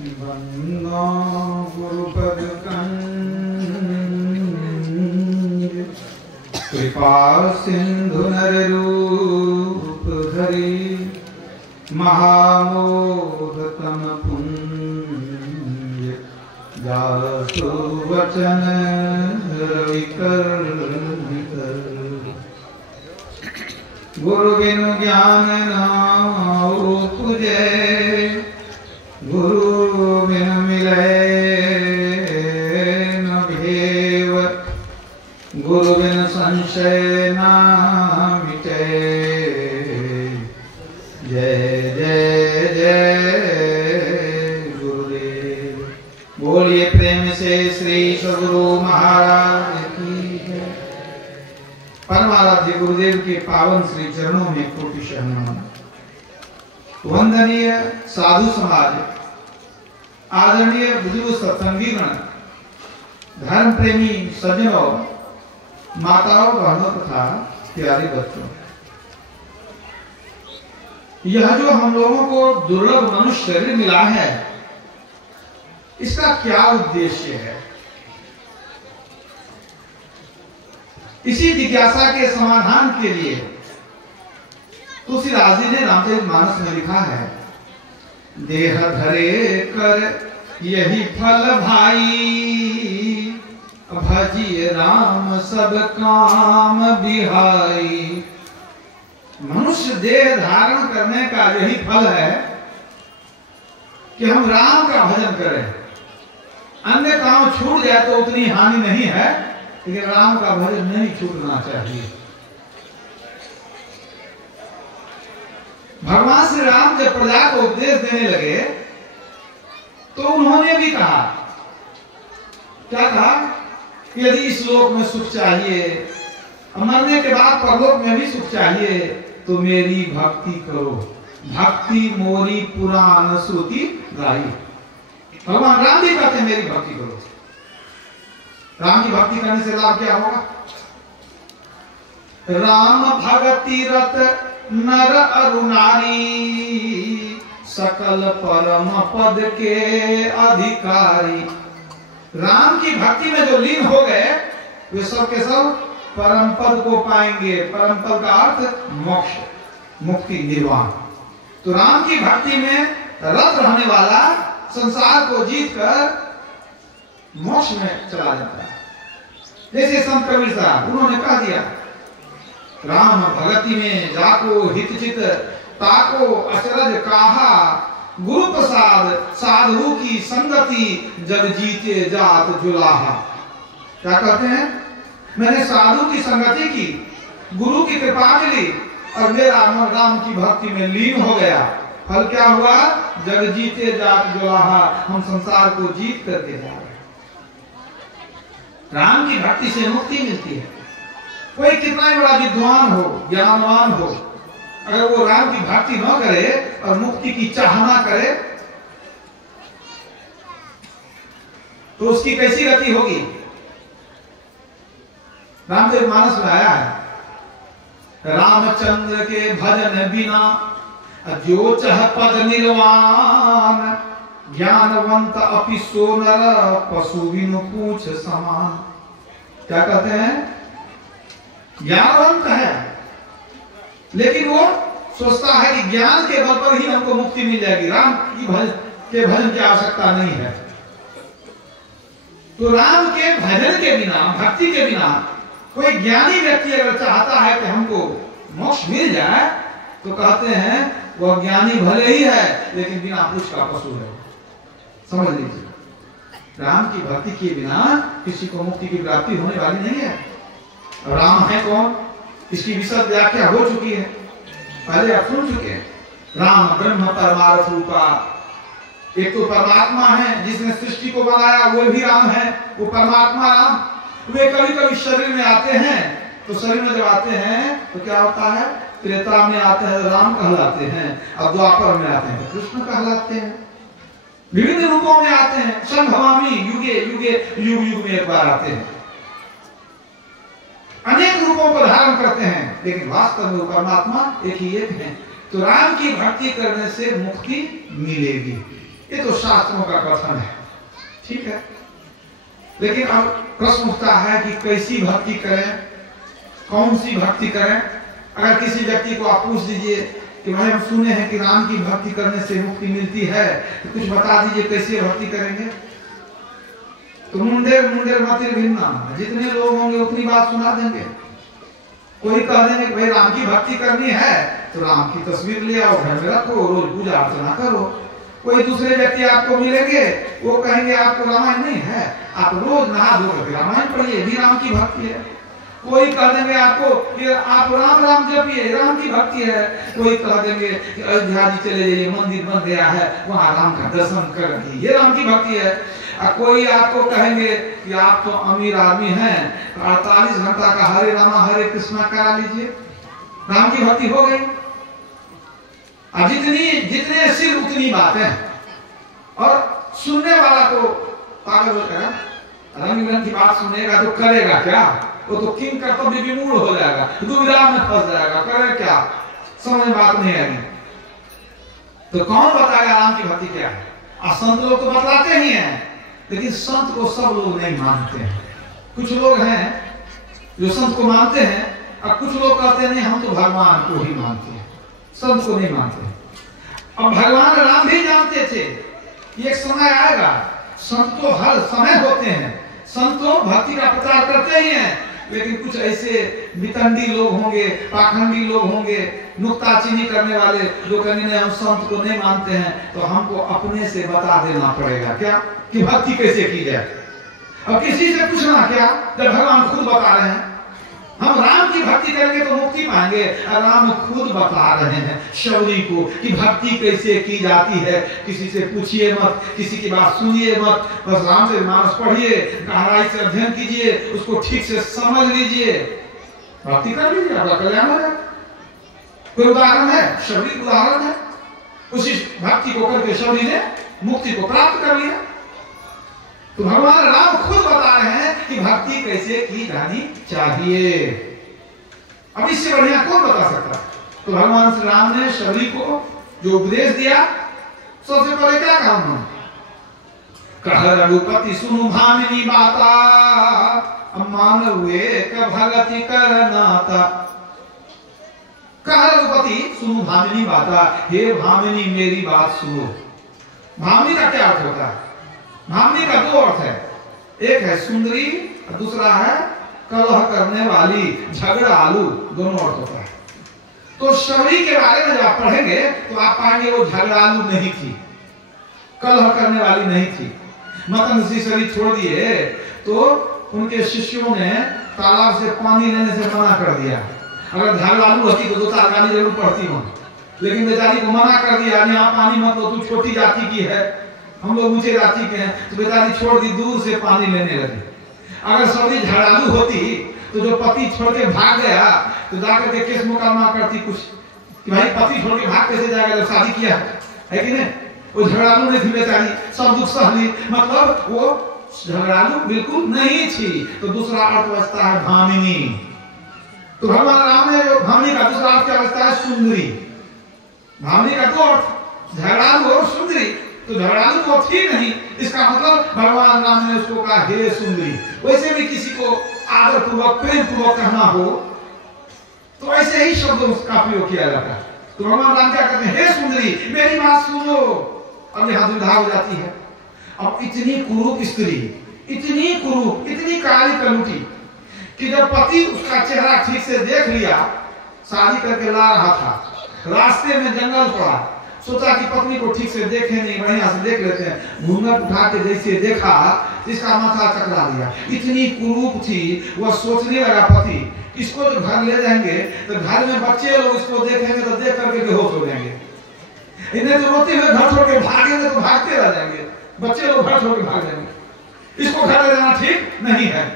वंदो गुरुपद कंज कृपा सिंधु नररूप धरि महामोहतम पुंज जासु वचन रविकर गुरु बिनु ज्ञान न तुझे गुरु बिनु मिले न भेव गुरु बिनु संशय न मिटे जय जय जय गुरुदेव। बोलिए प्रेम से श्री सद्गुरु महाराज की जय। परमाराध्य गुरुदेव के पावन श्री चरणों में कोटिशः नमन। वंदनीय साधु समाज, आदरणीय बुजुर्ग सत्संगीगण, धर्म प्रेमी सज्जनों, माताओं बहनों तथा प्यारे बच्चों, यह जो हम लोगों को दुर्लभ मनुष्य शरीर मिला है, इसका क्या उद्देश्य है? इसी जिज्ञासा के समाधान के लिए तुलसीदास जी ने रामचरितमानस में लिखा है, देह धरे कर यही फल भाई, भजिए राम सब काम बिहाई। मनुष्य देह धारण करने का यही फल है कि हम राम का भजन करें। अन्य काम छूट जाए तो उतनी हानि नहीं है, लेकिन राम का भजन नहीं छूटना चाहिए। भगवान श्री राम जब प्रजा को उपदेश देने लगे तो उन्होंने भी कहा, क्या कहा कि यदि इस लोक में सुख चाहिए, मरने के बाद परलोक में भी सुख चाहिए, तो मेरी भक्ति करो। भक्ति मोरी पुराण श्रुति गाई। भगवान राम भी कहते हैं मेरी भक्ति करो। राम की भक्ति करने से लाभ क्या होगा? राम भगति रत नर अरु नारी, सकल परम पद के अधिकारी। राम की भक्ति में जो लीन हो गए वे सब के सब परम पद को पाएंगे। परम पद का अर्थ मोक्ष, मुक्ति, निर्वाण। तो राम की भक्ति में रत रहने वाला संसार को जीतकर मोक्ष में चला जाता है। जैसे संत कबीर साहब, उन्होंने कह दिया, राम भगति में जाको हित चित ताको अचरज काहा, गुरु प्रसाद साधु की संगति जग जीते जात जुलाहा। क्या कहते हैं? मैंने साधु की संगति की, गुरु की कृपा मिली और मेरा मन राम की भक्ति में लीन हो गया। फल क्या हुआ? जग जीते जात जुलाहा, हम संसार को जीत करके जा रहे हैं। राम की भक्ति से मुक्ति मिलती है। कोई कितना ही बड़ा विद्वान हो, ज्ञानवान हो, अगर वो राम की भक्ति न करे और मुक्ति की चाहना करे तो उसकी कैसी गति होगी? रामचरितमानस में आया है, रामचंद्र के भजन बिना जो चह पद निर्वाण, ज्ञानवंत अपि सो नर पशु बिनु पूछ समान। क्या कहते हैं? ज्ञानवंत है लेकिन वो सोचता है कि ज्ञान के बल पर ही हमको मुक्ति मिल जाएगी, राम की भजन की आवश्यकता नहीं है। तो राम के भजन के बिना, भक्ति के बिना कोई ज्ञानी व्यक्ति अगर चाहता है कि हमको मोक्ष मिल जाए तो कहते हैं वह ज्ञानी भले ही है लेकिन बिना पूछ का पशु है। समझ लीजिए, राम की भक्ति के बिना किसी को मुक्ति की प्राप्ति होने वाली नहीं है। राम है कौन? इसकी विशद व्याख्या हो चुकी है, पहले आप सुन चुके हैं। राम ब्रह्म परमार्थ रूपा, एक तो परमात्मा है जिसने सृष्टि को बनाया, वो भी राम है, वो परमात्मा राम। वे कभी कभी शरीर में आते हैं, तो शरीर में जब आते हैं तो क्या होता है? त्रेता में आते हैं राम कहलाते हैं, और द्वापर में आते हैं कृष्ण कहलाते हैं। विभिन्न रूपों में आते हैं, संभवामी युगे युगे युग युग में एक बार आते हैं, अनेक रूपों को धारण करते हैं, लेकिन वास्तव में परमात्मा एक ही एक है। तो राम की भक्ति करने से मुक्ति मिलेगी। ये तो शास्त्रों का कथन है, ठीक है। लेकिन अब प्रश्न उठता है कि कैसी भक्ति करें, कौन सी भक्ति करें। अगर किसी व्यक्ति को आप पूछ दीजिए कि भाई हम सुने हैं कि राम की भक्ति करने से मुक्ति मिलती है, तो कुछ बता दीजिए कैसे भक्ति करेंगे। तो मुंडे मुंडे मतिर भिन्ना, जितने लोग होंगे उतनी बात सुना देंगे। कोई कह देंगे कि भाई राम की भक्ति करनी है तो राम की तस्वीर ले आओ, घर में रखो, रोज पूजा अर्चना करो। कोई दूसरे व्यक्ति आपको मिलेंगे, वो कहेंगे आपको रामायण नहीं है, आप रोज नहा धो करके रामायण पढ़िए, भी राम की भक्ति है। कोई कह देंगे आपको कि आप राम राम जपिए, राम की भक्ति है। कोई कह देंगे कि अयोध्या जी चले जाइए, मंदिर बन गया है, वहां राम का दर्शन करेंगे, ये राम की भक्ति है। कोई आपको कहेंगे कि आप तो अमीर आदमी हैं, 48 घंटा का हरे रामा हरे कृष्णा करा लीजिए, राम की भक्ति हो गई। अब जितने सिर उतनी बातें, और सुनने वाला को पागल होता है, रंग बिरंग की बात सुनेगा तो करेगा क्या, वो तो किंग कर्तव्य विमूढ़ हो जाएगा, दुविधा में फंस जाएगा, करे क्या, समझ में बात नहीं आएगी। तो कौन बताएगा राम की भक्ति क्या है? संत लोग तो बतलाते ही हैं, लेकिन संत को सब लोग नहीं मानते हैं। कुछ लोग हैं जो संत को मानते हैं, और कुछ लोग कहते हैं नहीं हम तो भगवान को ही मानते हैं, संत को नहीं मानते। अब भगवान राम भी जानते थे एक समय आएगा, संत तो हर समय होते हैं, संत तो भक्ति का प्रचार करते ही हैं, लेकिन कुछ ऐसे वितंडी लोग होंगे, पाखंडी लोग होंगे, नुक्ताचीनी करने वाले, जो कहेंगे हम संत को नहीं मानते हैं, तो हमको अपने से बता देना पड़ेगा क्या कि भक्ति कैसे की जाए। अब किसी से पूछना क्या, जब भगवान खुद बता रहे हैं हम राम की भक्ति करेंगे तो मुक्ति पाएंगे। राम खुद बता रहे हैं शबरी को कि भक्ति कैसे की जाती है। किसी से पूछिए मत, किसी की बात सुनिए मत, बस रामचरितमानस पढ़िए, गहराई से अध्ययन कीजिए, उसको ठीक से समझ लीजिए, भक्ति कर लीजिए, आपका कल्याण हो जाए। कोई उदाहरण है, शबरी उदाहरण है, उसी भक्ति को करके शबरी ने मुक्ति को प्राप्त कर लिया। तो भगवान राम खुद बता रहे हैं कि भक्ति कैसे की जानी चाहिए। अब इससे बढ़िया कौन बता सकता? तो भगवान श्री राम ने शबरी को जो उपदेश दिया, सबसे पहले क्या कहा उन्होंने? कह रघुपति सुनु भामिनी बाता, मानव एक भगति कर नाता। कह रघुपति सुनु भामिनी बाता, हे भामिनी मेरी बात सुनो। भामिनी का क्या अर्थ होता है? भामिनी का दो अर्थ है, एक है सुंदरी और दूसरा है कलह करने वाली, झगड़ालू, दोनों अर्थ होता है। तो शबरी के बारे में जब आप पढ़ेंगे तो आप पाएंगे वो झगड़ालू नहीं थी, कलह करने वाली नहीं थी। मतन ऋषि शरीर छोड़ दिए तो उनके शिष्यों ने तालाब से पानी लेने से मना कर दिया। अगर झगड़ालू होती तो 2-4 गाली जरूर पड़ती हो, लेकिन बेचारी को मना कर दिया, यहाँ पानी मत लो, तू छोटी जाति की है, हम लोग ऊंचे जाति के हैं। तो बेचारी छोड़ दी, दूर से पानी लेने लगी। अगर शबरी झगड़ालू होती तो जो पति छोड़ के भाग गया तो जाकर के केस मुकदमा करती कुछ कि भाई पति छोड़ के भाग कैसे जाएगा जब शादी किया है कि नहीं। वो झगड़ालू नहीं थी बेचारी, सब दुख सह ली, मतलब वो झगड़ालू बिल्कुल नहीं थी। तो दूसरा अर्थ बचता है भामिनी। तो भगवान राम ने जो भामिनी का दूसरा अर्थ क्या बचता है? सुंदरी। भामिनी का दो अर्थ, झगड़ालू और सुंदरी। तो झगड़ालू तो थी नहीं, इसका मतलब भगवान राम ने उसको कहा हे सुंदरी। वैसे भी किसी को आदर पूर्वक प्रेम पूर्वक कहना हो तो ऐसे ही शब्द उसका प्रयोग किया जाता है। तो भगवान राम क्या कहते हैं? हे सुंदरी मेरी बात सुनो। अब यहाँ दुविधा हो जाती है। अब इतनी कुरूप स्त्री, इतनी कुरूप, इतनी काली कलूटी कि जब पति उसका चेहरा ठीक से देख लिया, शादी करके ला रहा था, रास्ते में जंगल पड़ा, सोचा कि पत्नी को ठीक से देखे नहीं, बढ़िया से देख लेते हैं, घूंघट उठा के जैसे देखा इसका माथा चकरा दिया। इतनी कुरूप थी, वह सोचने लगा पति इसको जो घर ले जाएंगे तो घर में बच्चे लोग इसको देखेंगे तो देख करके बेहोश हो जाएंगे, इन्हें तो रोते हुए घर छोड़ के भागेंगे तो भागते रह जाएंगे, बच्चे लोग घर छोड़ के भाग जाएंगे, इसको घर ले जाना ठीक नहीं है।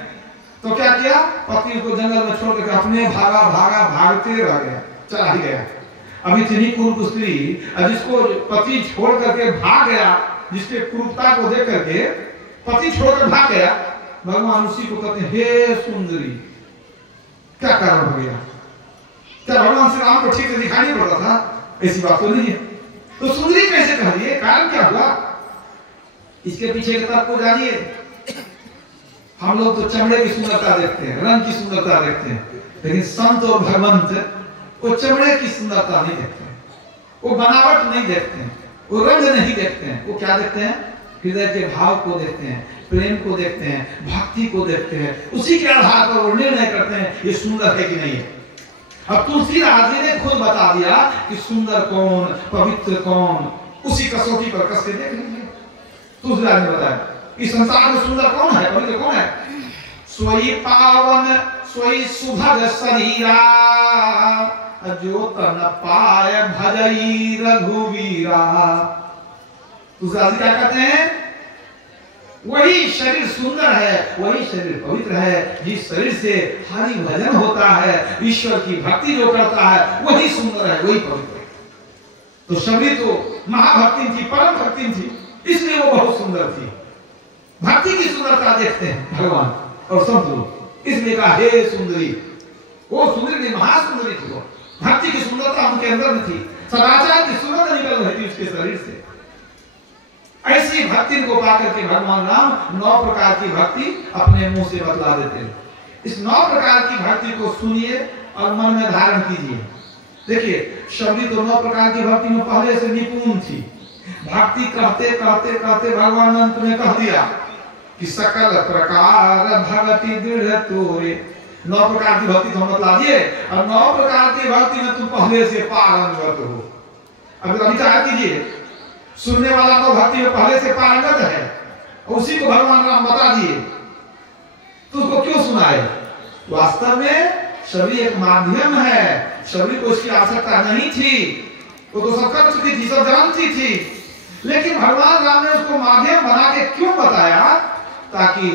तो क्या किया? पति को जंगल में छोड़ के अपने भागते रह गया, चला ही गया। अब इतनी कुरूप स्त्री, जिसको पति छोड़ करके भाग गया, जिसके कुरूपता को देख करके पति छोड़कर भाग गया, भगवान उसी को कहते हैं हे सुंदरी। क्या कारण हो गया? क्या भगवान श्री राम को ठीक से दिखाई नहीं पड़ता था? ऐसी बात तो नहीं है। तो सुंदरी कैसे कह रही है? कारण क्या हुआ? इसके पीछे की तरफ को जानिए। हम लोग तो चमड़े की सुंदरता देखते हैं, रंग की सुंदरता देखते हैं, लेकिन संत और भगवंत वो चमड़े की सुंदरता नहीं देखते हैं, वो बनावट नहीं देखते हैं, वो रंग नहीं देखते हैं। वो क्या देखते हैं? हृदय के भाव को देखते हैं, प्रेम को देखते हैं, भक्ति को देखते हैं। उसी के आधार पर वो निर्णय करते हैं ये सुंदर है कि नहीं है। अब तुलसीदास जी ने खुद बता दिया कि सुंदर कौन, पवित्र कौन, उसी कसौटी पर कस के देख लीजिए। तुलसीदास ने बताया इस संसार में सुंदर कौन है, पवित्र कौन है? सोई पावन सोई सुभग शरीरा, जो तन पाय भजई रघुवीरा। तुलसीदास जी क्या कहते हैं? वही शरीर सुंदर है, वही शरीर पवित्र है। जिस शरीर से हरि भजन होता है, ईश्वर की भक्ति जो करता है, वही सुंदर है, वही पवित्र है। तो शबरी तो महाभक्ति थी, परम भक्ति थी, इसलिए वो बहुत सुंदर थी। भक्ति की सुंदरता देखते हैं भगवान और संत लोग, इसलिए कहा हे सुंदरी। वो सुंदरी नहीं, महासुंदरी थी वो। भक्ति की सुंदरता उनके अंदर में थी, सदाचार की सुंदरता निकल रही थी उसके शरीर से। ऐसी भक्ति को पाकर के भगवान राम 9 प्रकार की भक्ति अपने मुंह से बतला देते हैं। इस 9 प्रकार की भक्ति को सुनिए और मन में धारण कीजिए। देखिए शबरी तो 9 प्रकार की भक्ति में पहले से निपुण थी। भक्ति कहते कहते कहते भगवान अंत में कह दिया कि सकल प्रकार भक्ति दृढ़ तोरे। 9 प्रकार की भक्ति तो बतला दिए और 9 प्रकार की भक्ति में तुम पहले से पारंगत हो। अब विचार कीजिए, सुनने वाला तो भक्ति में पहले से पारंगत है, उसी को भगवान राम बता दिए, तो उसको क्यों सुनाए? वास्तव में शबरी एक माध्यम है, शबरी को उसकी आवश्यकता नहीं थी, वो तो सब कर चुकी थी, सब जानती थी। लेकिन भगवान राम ने उसको माध्यम बना के क्यों बताया? ताकि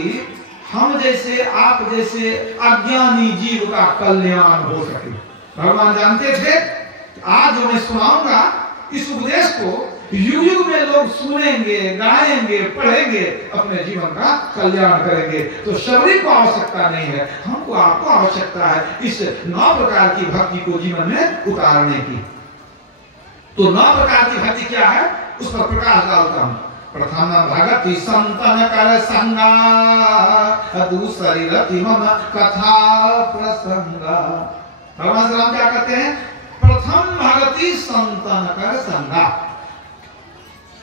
हम जैसे आप जैसे अज्ञानी जीव का कल्याण हो सके। भगवान जानते थे आज जो मैं सुनाऊंगा इस उपदेश को युग युग में लोग सुनेंगे, गाएंगे, पढ़ेंगे, अपने जीवन का कल्याण करेंगे। तो शबरी को आवश्यकता नहीं है, हमको आपको आवश्यकता है इस 9 प्रकार की भक्ति को जीवन में उतारने की। तो 9 प्रकार की भक्ति क्या है, उस पर प्रकाश डालता हूं। प्रथम भगति संतन कर संगा, दूसरी रति मम कथा प्रसंगा। भगवान श्री राम क्या कहते हैं? प्रथम भगति संतन कर संगा।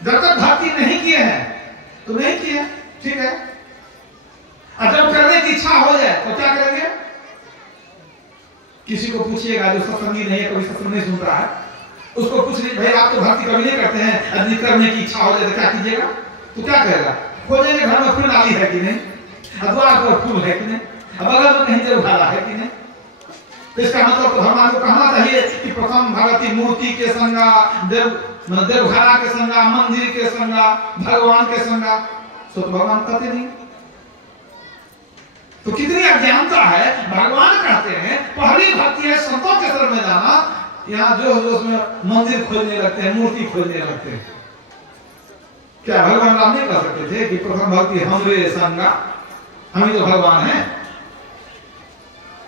जब तक भक्ति नहीं किए हैं तो नहीं किए, ठीक है। और जब करने की इच्छा हो जाए तो क्या करेंगे? किसी को पूछिएगा जो सत्संगी नहीं है, कभी सत्संग नहीं सुनता है, उसको पूछ लीजिए भाई आप तो भक्ति कभी नहीं करते हैं, यदि करने की इच्छा हो जाए तो क्या कीजिएगा? तो क्या कहेगा? खोजेंगे घर में फूल डाली है कि नहीं, द्वार पर फूल है कि नहीं, बगल में कहीं देवघारा है कि नहीं। तो इसका मतलब तो भगवान को कहना चाहिए कि प्रथम भगति मूर्ति के संगा, देवघारा के संगा, मंदिर के संगा, भगवान के संगा। तो भगवान कहते नहीं। तो कितनी अज्ञानता है। भगवान कहते हैं पहली भक्ति है संतों के शरण में जाना। यहाँ जो उसमें मंदिर खोलने लगते हैं, मूर्ति खोलने लगते हैं। क्या भगवान राम नहीं कह सकते थे कि प्रथम भक्ति हमरे संगा, हम ही तो भगवान हैं?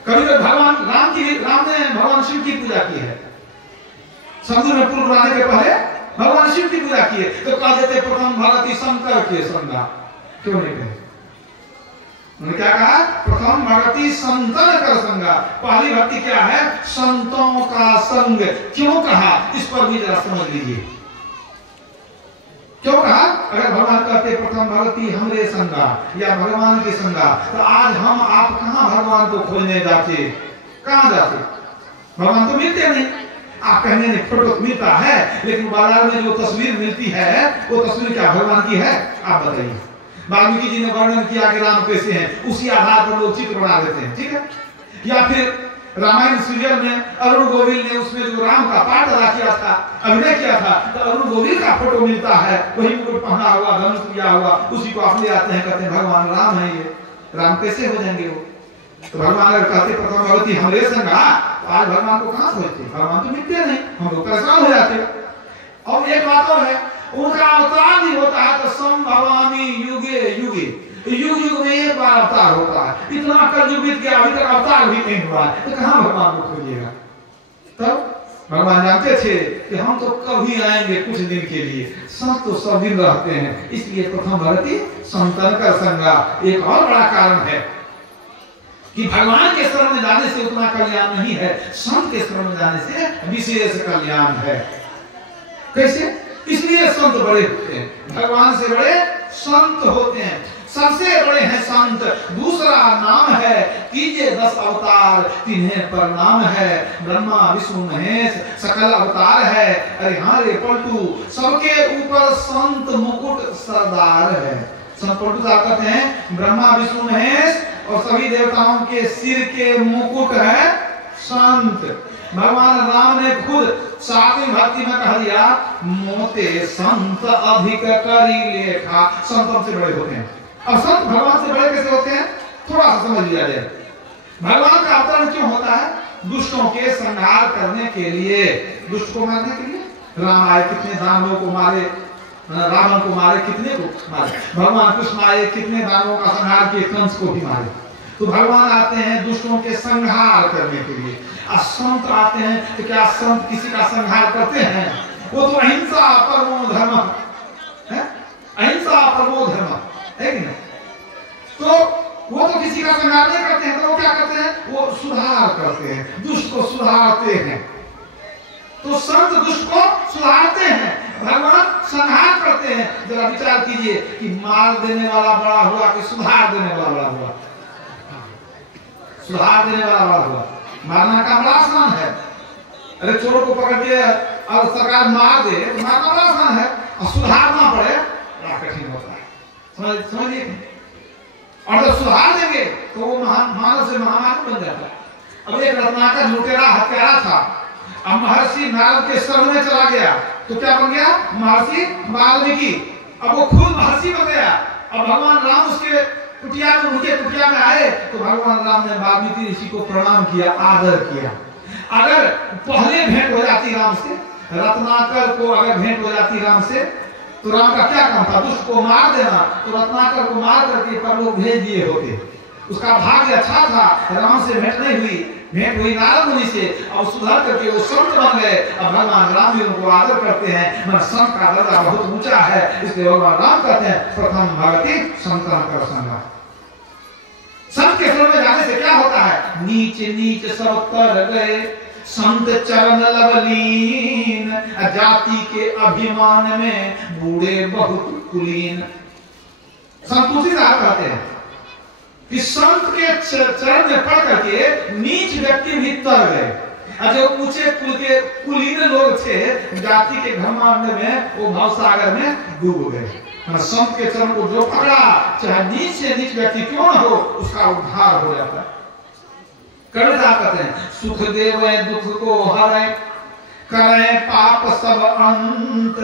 कभी तो राम ने भगवान शिव की पूजा की है। समुद्र में पुल बनाने के पहले भगवान शिव की पूजा की है, तो कह देते प्रथम भगति शंकर के संगा। क्यों नहीं कहे? उन्होंने क्या कहा? प्रथम भक्ति संतन कर संगा। पहली भक्ति क्या है? संतों का संग। क्यों कहा? इस पर भी जरा समझ लीजिए। क्यों कहा? अगर भगवान कहते प्रथम भक्ति हमरे संगा या भगवान के संगा, तो आज हम आप कहां भगवान को खोजने जाते? कहां जाते? भगवान तो मिलते नहीं। आप कहने नहीं, फोटो मिलता है, लेकिन बाजार में जो तस्वीर मिलती है वो तस्वीर क्या भगवान की है? आप बताइए। वाल्मीकि जी ने वर्णन किया कि राम कैसे हैं, उसी आधार पर लोग चित्र बना देते हैं, ठीक है। या फिर रामायण सीरियल में अरुण गोविल ने उसमें जो राम का पाठ अदा किया था, अभिनय किया था, तो अरुण गोविल का फोटो मिलता है, वही मुकुट पहना हुआ, धनुष लिया हुआ, उसी को आप ले आते हैं, कहते हैं भगवान राम है ये। राम कैसे हो जाएंगे वो? तो भगवान अगर कहते प्रथम भगवती हमरे संगा, तो आज भगवान को कहां खोजते? भगवान तो मिलते नहीं, हम लोग परेशान हो जाते। और एक बात और है, उनका अवतार भी होता है तो संभवामी युगे युगे, युग युग में एक बार अवतार होता है। इतना कलयुग बीत गया, अभी तक अवतार भी नहीं हुआ है, तो कहां भगवान को खोजिएगा? तब भगवान जानते थे कि हम तो कभी आएंगे कुछ दिन के लिए, संत तो सब दिन रहते हैं, इसलिए प्रथम भगति संतन का संगा। एक और बड़ा कारण है कि भगवान के शरण में जाने से उतना कल्याण नहीं है, संत के शरण में जाने से विशेष कल्याण है। कैसे? इसलिए संत बड़े होते हैं, भगवान से बड़े संत होते हैं, सबसे बड़े हैं संत। दूसरा नाम है कीजिए 10 अवतार तिन्हें प्रणाम है, ब्रह्मा विष्णु महेश सकल अवतार है। अरे हाँ रे पलटू, सबके ऊपर संत मुकुट सरदार है। संत पलटू साहब कहते हैं ब्रह्मा विष्णु महेश और सभी देवताओं के सिर के मुकुट है संत। भगवान राम ने खुद 7वीं भक्ति में कह दिया, मोते संत अधिक करी लेखा। संत सबसे बड़े होते हैं। अब संत भगवान से बड़े कैसे होते हैं, थोड़ा सा समझ लिया जाए। भगवान का अवतरण क्यों होता है? दुष्टों के संहार करने के लिए, दुष्ट को मारने के लिए। राम आए, कितने दानवों को मारे, रावण को मारे, कितने को मारे। भगवान कृष्ण आए, कितने दानवों का संहार किए, कंस को भी मारे। तो भगवान आते हैं दुष्टों के संहार करने के लिए। संत आते हैं तो क्या संत किसी का संहार करते हैं? वो तो अहिंसा परमो धर्म है, अहिंसा परमो धर्म है कि नहीं? तो वो तो किसी का संहार नहीं करते हैं, तो वो क्या करते हैं? वो सुधार करते हैं, दुष्ट को सुधारते हैं। तो संत दुष्ट को सुधारते हैं, भगवान संहार करते हैं। जरा विचार कीजिए कि मार देने वाला बड़ा हुआ कि सुधार देने वाला बड़ा हुआ? सुधार देने वाला बड़ा हुआ। मारना का बड़ा आसान है। अरे चोर को पकड़ के और सरकार मार दे तो मारना बड़ा आसान है, और सुधारना पड़े बड़ा कठिन होता है। समझिए। और जब सुधार देंगे तो वो मानव से महामानव बन जाता है। अब एक रत्नाकर लुटेरा हत्यारा था, अब महर्षि नारद के शरण में चला गया तो क्या बन गया? महर्षि वाल्मीकि। अब वो खुद महर्षि बन गया। अब भगवान राम उसके कुटिया में, उनके कुटिया में आए तो भगवान राम ने वाल्मीकि ऋषि को प्रणाम किया, आदर किया। अगर पहले भेंट हो जाती राम से, रत्नाकर को अगर भेंट हो जाती राम से, तो राम का क्या काम था? दुष्ट को मार देना। तो रत्नाकर को मार करके परलोक भेज दिए होते। उसका भाग्य अच्छा था, राम से भेंट नहीं हुई, भेंट हुई नारद मुनि से, और सुधार करके वो संत बन गए। अब भगवान राम भी उनको आदर करते हैं। मतलब संत का दर्जा बहुत ऊंचा है, इसलिए भगवान राम कहते हैं प्रथम भगति संतन कर संगा। संत के शरण में जाने से क्या होता है? नीच नीच सब तर गए, संत चरण लवलीन, जाति के अभिमान में बूढ़े बहुत कुलीन। संत तुलसी साहब कहते हैं कि संत के चरण में पड़ करके नीच व्यक्ति भी तर गए। जो ऊंचे कुल के कुलीन लोग थे, जाति के घमंड में वो भवसागर में डूब गए। संत के चरण को जो पकड़ा, चाहे नीच से नीच व्यक्ति क्यों न हो, उसका उद्धार हो जाता है। कहते हैं सुख देवे दुख को हरे, करें पाप सब अंत,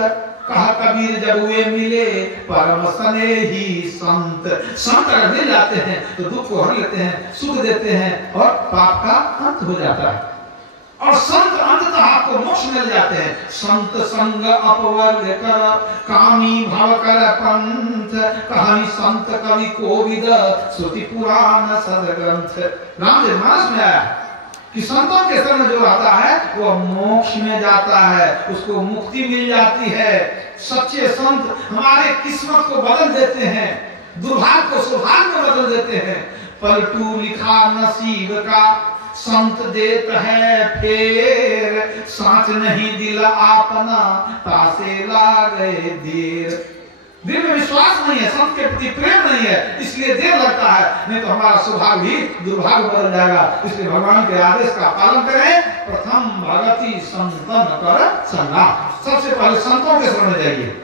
कहा कबीर जब वे मिले परम सने ही संत। संत अगर मिल जाते हैं तो दुख को हर लेते हैं, सुख देते हैं और पाप का अंत हो जाता है। और संत अंततः आपको मोक्ष मिल जाते हैं। संत संग अपवर्ग कर, कामी भव कर पंथ, कहानी संत कवि कोविद, श्रुति पुराण सदग्रंथ। रामचरितमानस में आया कि संतों के शरण जो आता है वो मोक्ष में जाता है, उसको मुक्ति मिल जाती है। सच्चे संत हमारे किस्मत को बदल देते हैं, दुर्भाग्य को सौभाग्य में बदल देते हैं। पलटू लिखा नसीब का, संत देत है फेर, साच नहीं दिल आपना, तासे लागे देर। दिल में विश्वास नहीं है, संत के प्रति प्रेम नहीं है, इसलिए देर लगता है, नहीं तो हमारा सौभाग्य भी दुर्भाग्य बदल जाएगा। इसलिए भगवान के आदेश का पालन करें। प्रथम भगति संतन कर संगा। सबसे पहले संतों के शरण में जाइए।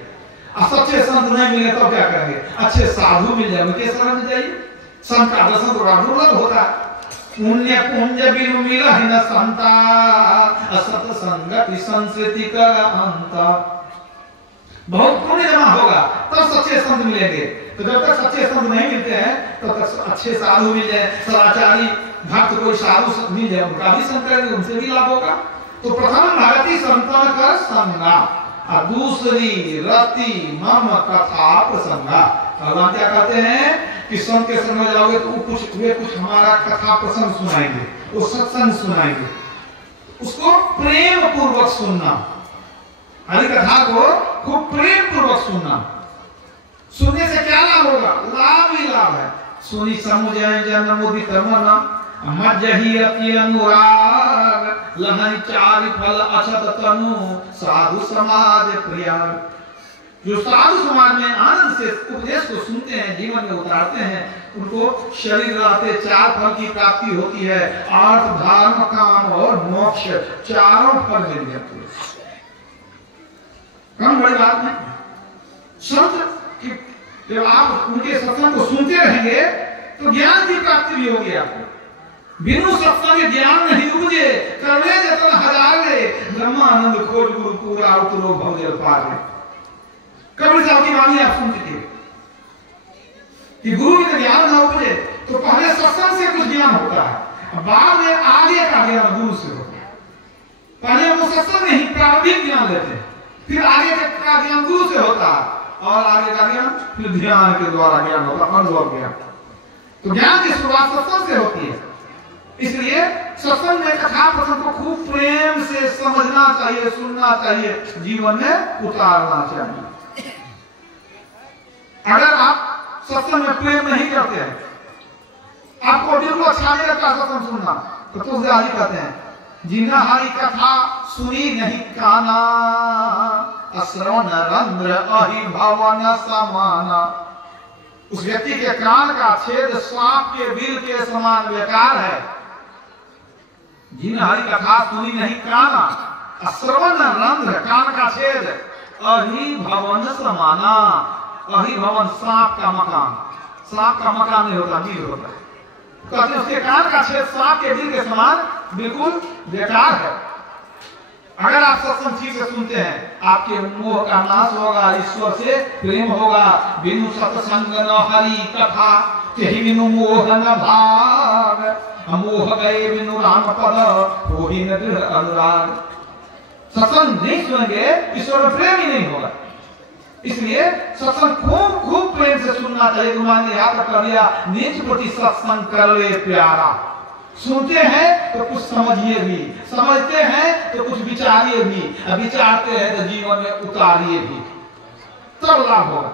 सच्चे संत नहीं मिले तो क्या करेंगे? अच्छे साधु मिल जाए, उनके शरण में जाइए। संत का दर्शन तो बड़ा दुर्लभ होता है। पुण्य पुंज बिनु मिलहि न संता, असत संगति संस्कृति कर अंता। बहुत पुण्य जमा होगा तब सच्चे संत मिलेंगे। तो जब तक सच्चे संत नहीं मिलते हैं तब तक अच्छे साधु मिल जाए, सदाचारी भक्त कोई साधु मिल जाए, उनका भी संग करेंगे, उनसे भी लाभ होगा। तो प्रथम भगति संतन कर संगा, और दूसरी रति मम कथा प्रसंगा। भगवान क्या कहते हैं कि संत के शरण में जाओगे तो वे कुछ हमारा कथा प्रसंग सुनाएंगे, वो सत्संग सुनाएंगे। उसको प्रेम पूर्वक सुनना, हरि कथा को खूब प्रेम पूर्वक सुनना। सुनने से क्या लाभ होगा? लाभ ही लाभ है। सुनी समुझय जन मुदित मन, मज्जहि अति अनुराग, लहै चारि फल अछत तनु, साधु समाज प्रिया। जो साधु समाज में आनंद से उपदेश को सुनते हैं, जीवन में उतारते हैं, उनको शरीर रहते 4 फल की प्राप्ति होती है। अर्थ, धर्म, काम और मोक्ष, चारों फल मिल जाते हैं। कम बड़ी बात नहीं। संत की जब आप उनके सत्संग को सुनते रहेंगे तो ज्ञान की प्राप्ति भी होगी आपको। बिनु सत्संग ज्ञान नहीं उपजे, करने जतन हजारे, ब्रह्मानंद खोज गुरु पूरा उतरो भवजल पारे। कबीर साहब की वाणी आप सुनते थे कि गुरु में ज्ञान न उपजे तो पहले सत्संग से कुछ ज्ञान होता है, बाद में आगे का ज्ञान गुरु से होता है। पहले वो सत्संग में ही प्रारंभिक ज्ञान लेते हैं, फिर आगे का ज्ञान गुरु से होता है, और आगे का ज्ञान फिर ध्यान के द्वारा ज्ञान होता है, अनुभव ज्ञान। तो ज्ञान की शुरुआत सत्संग से होती है। इसलिए सत्संग में कथा प्रसंग को खूब प्रेम से समझना चाहिए, सुनना चाहिए, जीवन में उतारना चाहिए। अगर आप सत्संग में प्रेम नहीं करते हैं, आपको बिल्कुल अच्छा नहीं लगता सत्संग सुनना, तो तुलसीदास जी कहते हैं, जिन्हा हरि कथा सुनी नहीं काना, अश्रवण रंध्र अहि भवन समाना। उस व्यक्ति के कान का छेद सांप के बिल के समान बेकार है। जिन्हा हरि कथा सुनी नहीं काना, अश्रवण रंध्र कान का छेद, अहि भवन समाना। अहि भवन सांप का मकान, सांप का मकान नहीं होता, बिल होता है। कहते हैं उसके कान का छेद सांप के बिल के समान बिल्कुल बेकार है। अगर आप सत्संग ठीक से सुनते हैं, आपके मोह का नाश होगा, ईश्वर से प्रेम होगा। बिनु सत्संग न हरि कथा, तेहि बिनु मोह न भाग, मोह गए बिनु राम पद, होहि न दृढ़ अनुराग। सत्संग नहीं सुनेंगे, ईश्वर में प्रेम ही नहीं होगा। इसलिए सत्संग खूब खूब प्रेम से सुनना चाहिए। गुरुमान ने याद कर लिया, नीच प्रति सत्संग कर ले प्यारा। सुनते हैं तो कुछ समझिए भी, समझते हैं तो कुछ विचारिए भी, विचारते हैं तो जीवन में उतारिए भी, तब लाभ होगा।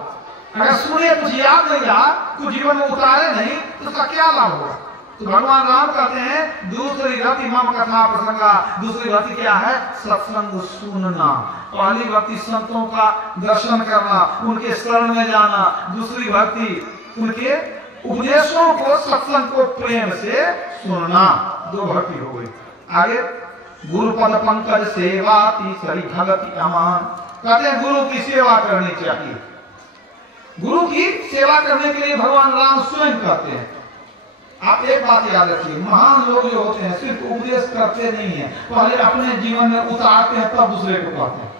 अगर सुने कुछ याद नहीं रहा, कुछ जीवन में उतारे नहीं, तो उसका क्या लाभ होगा? तो भगवान राम कहते हैं, दूसरी गति मम कथा प्रसंगा। दूसरी गति क्या है? सत्संग सुनना। पहली भक्ति संतों का दर्शन करना, उनके शरण में जाना। दूसरी भक्ति उनके उपदेशों को, सत्संग को प्रेम से सुनना। 2 भक्ति हो गई। आगे गुरु पद पंकज सेवा, तीसरी भगति अमान। कहते हैं गुरु की सेवा करनी चाहिए। गुरु की सेवा करने के लिए भगवान राम स्वयं कहते हैं। आप एक बात याद रखिए, महान लोग जो होते हैं सिर्फ उपदेश करते नहीं है, पहले अपने जीवन में उतारते हैं, तब दूसरे को कहते हैं।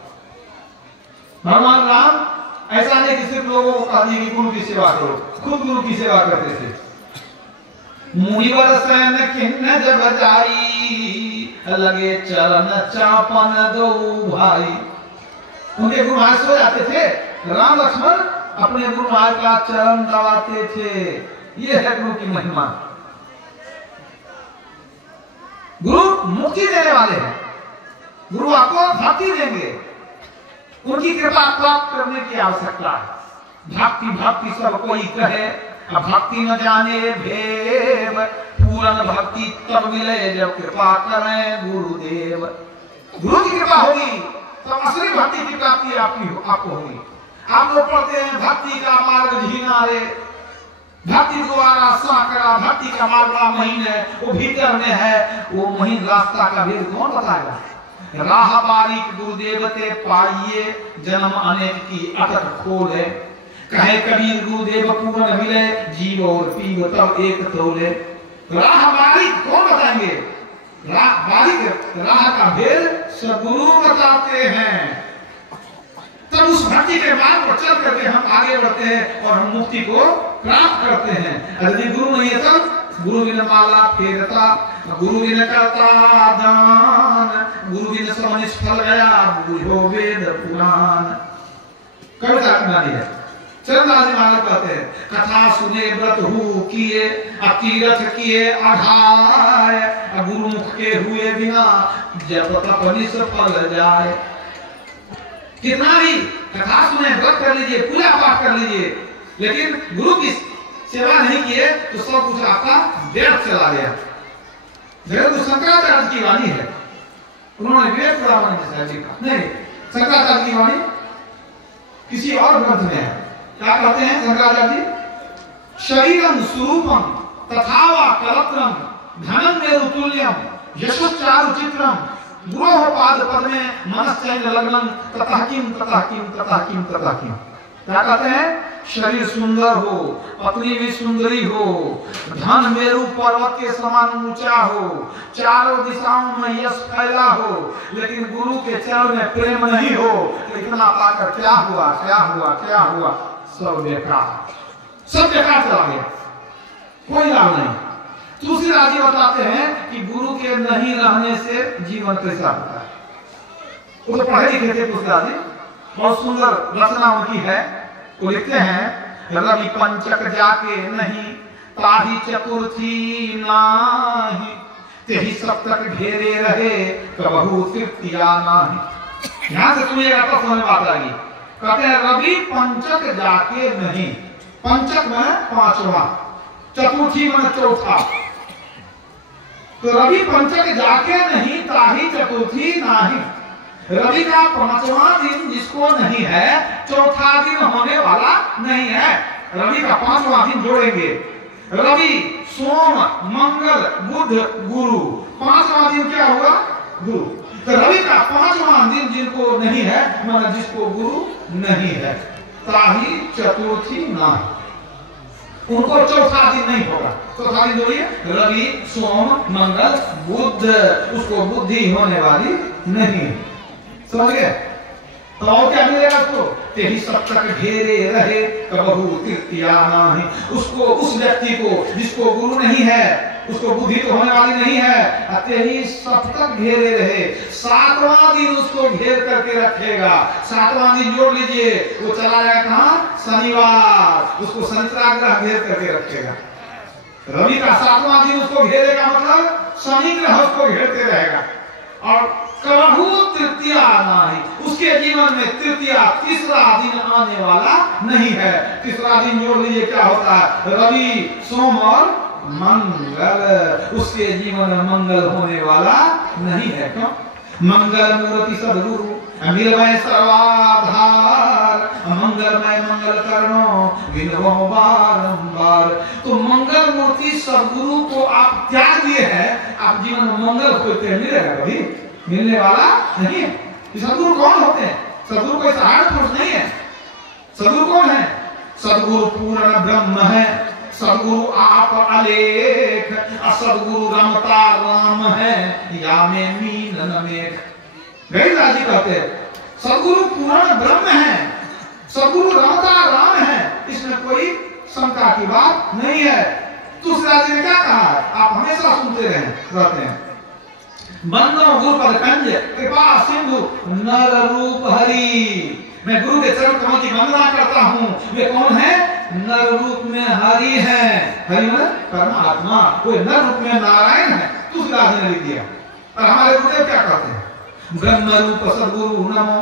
भगवान राम ऐसा नहीं कि सिर्फ लोगों को कहा कि गुरु की सेवा करो, खुद गुरु की सेवा करते थे। मुनिवर सैन किन्न जग जाई, लगे चरण चापन दो भाई। उनके गुरु महाराज सो जाते थे, राम लक्ष्मण अपने गुरु महाराज का चरण दबाते थे। ये है गुरु की महिमा। गुरु मुक्ति देने वाले हैं, गुरु आपको भक्ति देंगे। उनकी कृपा प्राप्त करने की आवश्यकता है। भक्ति भक्ति सब कोई कहे, भक्ति न जाने भेव, पूर्ण भक्ति तब मिले जब कृपा करें गुरुदेव। गुरु की कृपा होगी तब असली भक्ति की प्राप्ति आपको होगी। आप लोग पढ़ते हैं भक्ति का मार्ग झीना रे, भक्ति द्वारा साकरा, भक्ति का मार्ग बड़ा महीन है, वो भीतर में है। वो महीन रास्ता का भेद कौन बताएगा? राह बारीक गुरुदेव ते पाइए, जन्म अनेक की अटक खोल है। कहे कबीर गुरुदेव पूर्ण मिले, जीव और पीव तब एक तोले। राह बारीक कौन बताएंगे? राह बारीक, राह का भेद सद्गुरु बताते हैं। तब उस भक्ति के मार्ग पर चल करके हम आगे बढ़ते हैं और हम मुक्ति को प्राप्त करते हैं। यदि गुरु नहीं है तब गुरु बिन माला फेरता, गुरु बिन करता दान, गुरु बिन सब निष्फल गया, बुझो वेद पुराण। कविता गाली है। चरणदास जी महाराज कहते हैं कथा सुने व्रत हु किए तीरथ किए अघाय गुरुमुख के हुए बिना जब तप निष्फल जाए। कितना भी कथा सुने व्रत कर लीजिए पूजा पाठ कर लीजिए लेकिन गुरु की सेवा नहीं किए तो सब कुछ आपका व्यर्थ चला गया। जगत शंकराचार्य की वाणी है, उन्होंने विवेक चूड़ामणि में लिखा नहीं, शंकराचार्य की वाणी किसी और ग्रंथ में है। क्या कहते हैं शंकराचार्य जी? शरीरम स्वरूपम तथा वा कलत्रम धनम मेरुतुल्यम यशश्चारु चित्रम गुरोः पाद पद्मे मनश्चैन लग्नम ततः किम ततः किम ततः किम ततः किम। क्या कहते हैं? शरीर सुंदर हो, पत्नी भी सुंदरी हो, धन मेरु पर्वत के समान ऊंचा हो, चारों दिशाओं में यश फैला हो, लेकिन गुरु के चरण में प्रेम नहीं हो तो इतना पाकर क्या हुआ क्या हुआ क्या हुआ? सब बेकार, सब बेकार चला गया, कोई लाभ नहीं। तुलसीदास जी बताते हैं कि गुरु के नहीं रहने से जीवन कैसा होता है। वो तो पढ़े लिखे थे तुलसीदास जी, बहुत सुंदर रचना उनकी है। वो लिखते हैं रवि पंचक जाके नहीं ताही चतुर्थी नाही तेहि सप्तक घेरे रहे कबहू तृतीया नाही। यहां से सुनिएगा तो समझ में आता है। कहते हैं रवि पंचक जाके नहीं, पंचक में पांचवा, चतुर्थी में चौथा, तो रवि पंचक जाके नहीं ताही चतुर्थी नाही। रवि का पांचवा दिन जिसको नहीं है चौथा दिन होने वाला नहीं है। रवि का पांचवा दिन जोड़ेंगे, रवि सोम मंगल बुध गुरु, पांचवा दिन क्या हुआ? गुरु। तो रवि का पांचवा दिन जिनको नहीं है मतलब जिसको गुरु नहीं है ताही चतुर्थी ना, उनको चौथा दिन नहीं होगा। चौथा दिन जोड़िए रवि सोम मंगल बुध, उसको बुद्धि होने वाली नहीं। समझ गए? तो और क्या मिलेगा उसको? तेहि सप्तक घेरे रहे कबहू तृतीया नाही। उसको, उस व्यक्ति को जिसको गुरु नहीं है, उसको बुद्धि तो होने वाली नहीं है, तेहि सप्तक घेरे रहे, सातवां दिन उसको घेर करके रखेगा। सातवां दिन जोड़ लीजिए, वो चला जाएगा कहां? शनिवार, उसको शनिवार ग्रह घेर करके रखेगा। रवि का सातवां दिन उसको घेरेगा मतलब शनि ग्रह उसको घेरते रहेगा। और कबहू तृतीया नहीं, उसके जीवन में तृतीया तीसरा दिन आने वाला नहीं है। तीसरा दिन जोड़ लीजिए क्या होता है? रवि सोम और मंगल, उसके जीवन में मंगल होने वाला नहीं है। क्यों? मंगल मूर्ति सद्गुरु अमिलमय सर्वाधार मंगलमय मंगल करनो विनवो बारंबार। तो मंगल मूर्ति सद्गुरु को आप त्याग दिए हैं, आप जीवन में मंगल खोजते हैं, मिलेगा कभी? मिलने वाला नहीं है। सद्गुरु कौन होते हैं? सद्गुरु कोई साधारण पुरुष नहीं है। सद्गुरु कौन है? सद्गुरु पूर्ण ब्रह्म है, सद्गुरु आप अलेख, सद्गुरु रमता राम है या में मीन न मेघ। गरीबदास जी कहते हैं सद्गुरु पूर्ण ब्रह्म है, सद्गुरु रमता राम है, इसमें कोई शंका की बात नहीं है। तुलसीदास जी ने क्या कहा? आप हमेशा सुनते रहते हैं बंदो गुरुपद कंज कृपा सिंधु नर रूप हरि। मैं गुरु के चरण कमल की वंदना करता हूँ। वे कौन है? नर रूप में हरि है, हरि में परमात्मा, कोई नर रूप में नारायण है। तुलसीदास ने लिख दिया। और हमारे गुरुदेव क्या कहते हैं? ब्रह्म रूप सद्गुरु नमो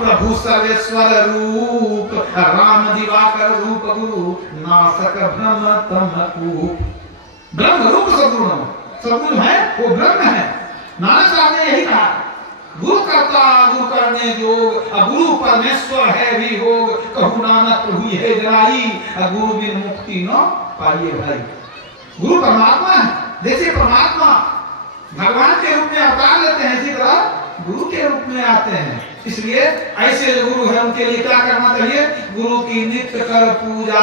प्रभु सर्वेश्वर रूप राम दिवाकर रूप गुरु नासक ब्रह्म तम कूप। ब्रह्म रूप सद्गुरु नमो, सद्गुरु है वो ब्रह्म है। नानक साहब ने यही कहा गुरु करता गुरु करने जोग, गुरु परमेश्वर है भी होग, कहु नानक प्रभु है जराई, गुरु बिन मुक्ति न पाइए भाई। गुरु परमात्मा है, जैसे परमात्मा भगवान के रूप में अवतार लेते हैं इसी तरह गुरु के रूप में आते हैं। इसलिए ऐसे जो गुरु है उनके लिए क्या करना चाहिए? गुरु की नित्य कर पूजा,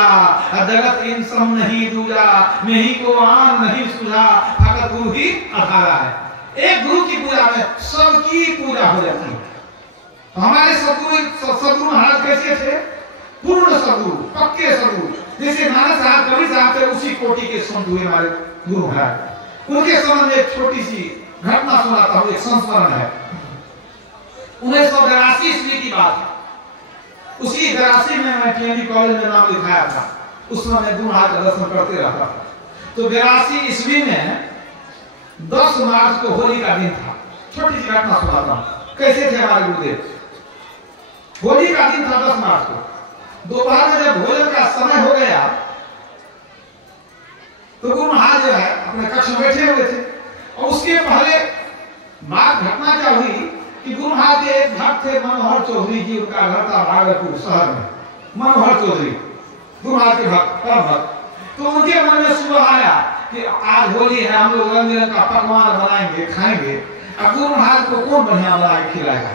जगत इन सम नहीं दूजा, मैं ही को आन नहीं सुझा, भगत गुरु ही आधारा है। एक गुरु की पूजा में सबकी पूजा हो जाती है। हमारे सदगुरु महाराज कैसे थे? पूर्ण सदगुरु, पक्के सदगुरु। जैसे नानक साहब कबीर साहब थे, उसी कोटि के संत हुए हमारे गुरु महाराज। उनके संबंध में एक छोटी सी घटना सुनाता हूँ, एक संस्मरण है। 1982 ईस्वी की बात है। उसी 82 में मैं टीएमडी कॉलेज में नाम लिखाया था। उस समय गुरु महाराज का दर्शन करते रहता था। तो 82 ईस्वी में 10 मार्च को होली का दिन था। छोटी सी घटना सुनाता हूं, कैसे थे हमारे गुरुदेव। होली का दिन था 10 मार्च को। दोपहर में जब भोजन का समय हो गया तो गुरु महाराज जो है अपने कक्ष में बैठे हुए थे। और उसके पहले घटना क्या हुई कि गुरु महाराज के एक भक्त थे मनोहर चौधरी जी, उनका घर था भागलपुर शहर में। मनोहर चौधरी गुरु महाराज के भक्त, परम भक्त। तो उनके मन में सुबह आया कि आज होली है, हम लोग रंग बिरंग का पकवान बनाएंगे, खाएंगे। अब गुरु महाराज को कौन बढ़िया बना के खिलाएगा,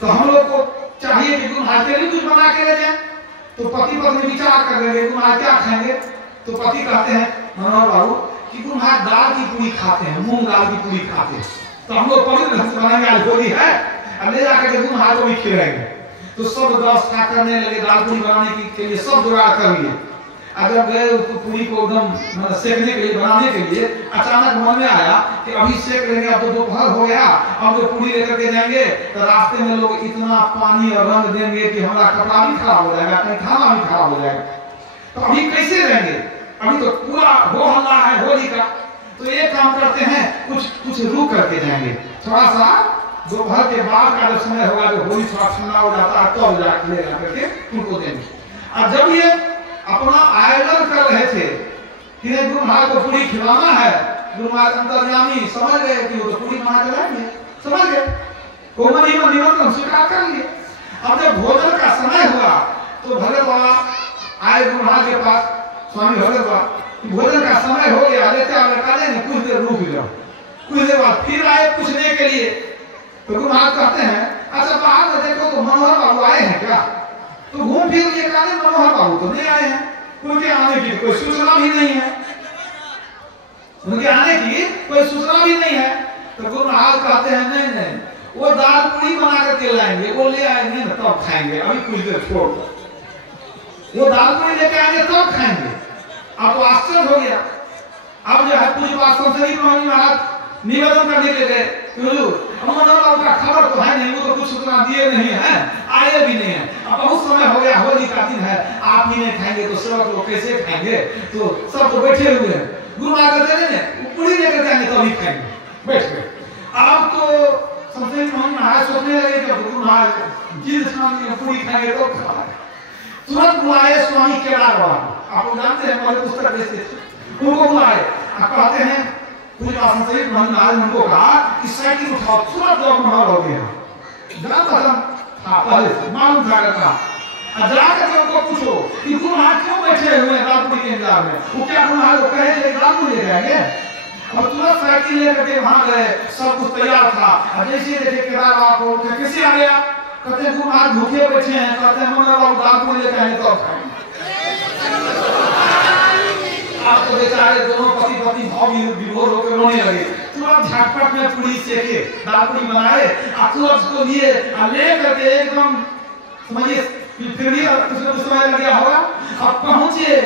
तो हम लोग को चाहिए कि गुरु महाराज के लिए कुछ बना के ले जाए। तो पति पत्नी विचार कर रहे गुरु महाराज क्या खाएंगे। तो पति कहते हैं मनोहर बाबू कि गुरु महाराज दाल की पूरी खाते हैं, मूंग दाल की पूरी खाते हैं, तो हम लोग पवित्र ढंग से बनाएंगे, आज होली है, अब ले जाकर के गुरु महाराज को भी खिलाएंगे। तो सब व्यवस्था करने लगे, दाल पूरी बनाने के लिए सब जुगाड़ कर लिए। जब गए पूरी को एकदम सेकने के लिए, बनाने के लिए, अचानक मन में आया कि अभी सेक लेंगे, अब तो दोपहर हो गया, अब तो पूरी लेकर के जाएंगे तो रास्ते में लोग इतना पानी और रंग देंगे कि हमारा कपड़ा भी खराब हो जाएगा, कहीं खाना भी खराब हो जाएगा। तो अभी कैसे रहेंगे, अभी तो पूरा हो हल्ला है होली का। तो एक काम करते हैं, कुछ रुक करके जाएंगे, थोड़ा सा दोपहर के बाद का जो समय होगा, जो होली थोड़ा ठंडा हो जाता है, तब जाकर ले जाकर उनको देंगे। और जब ये अपना आयोजन कर रहे थे कि गुरु महाराज को पूरी खिलाना है, गुरु महाराज अंतर्यामी समझ गए कि वो तो पूरी बना के लाएंगे, समझ गए, निमंत्रण स्वीकार कर लिए। अब जब भोजन का समय हुआ तो भगत बाबा आए गुरु महाराज के पास, स्वामी भगत बाबा भोजन का समय हो गया, लेते कुछ देर रुक जाओ। कुछ देर बाद फिर आए पूछने के लिए। तो गुरु महाराज कहते हैं अच्छा बाहर में देखो तो मनोहर बाबू आए हैं क्या। तो घूम फिर ये कहते मनोहर बाबू तो नहीं आए हैं, उनके आने की कोई सूचना भी नहीं है, उनके आने की कोई सूचना भी नहीं है। तो गुरु महाराज कहते हैं नहीं, वो दाल पूरी बना करके लाएंगे, वो ले आएंगे ना तब खाएंगे, अभी कुछ देर छोड़ दो, वो दाल पूरी लेके आएंगे तब खाएंगे। अब तो आश्चर्य हो गया। अब जो है पूज्य संतरी महाराज निवेदन करने के गए, का खबर तो है नहीं, वो तो कुछ सूचना दिए नहीं है, आए भी नहीं है। अब बहुत समय हो गया, होली का दिन है, आप ही नहीं खाएंगे तो सेवक लोग कैसे खाएंगे। तो सब तो बैठे हुए हैं, गुरु महाराज पूरी लेकर जाएंगे तभी खाएंगे, बैठ गए। अब तो संतरी महाराज सोचने लगे कि गुरु महाराज जिस पूरी खाएंगे तो खाएंगे। तुरंत बुलाए स्वामी केदार बाबा, आप लोग जानते हैं पहले पुस्तक बेचते थे, उनको बुलाए। आप कहते हैं पूरी महाराज उनको कहा कि साइकिल उठाओ, तुरंत लोग मार हो गया, पहले से मालूम था। जाकर के उनको पूछो कि गुरु महाराज क्यों बैठे हुए हैं राजपुरी के इंतजार में, वो क्या गुरु महाराज कहे थे राजपुरी ले जाएंगे। और तुरंत साइकिल लेकर के वहां गए, सब कुछ तैयार था। जैसे देखे केदार बाबा को कैसे आ गया, कहते गुरु महाराज भूखे बैठे हैं, कहते हैं मनोहर बाबू राजपुरी लेकर आएंगे तो खाएंगे। आप तो बेचारे दोनों पति पत्नी भाव विभोर होकर रोने लगे। तुरंत झटपट में पूरी सेके, दाल पूरी बनाए, तुरंत को लिए ले करके एकदम समझिए फिर भी कुछ समय लग गया होगा। अब पहुंचे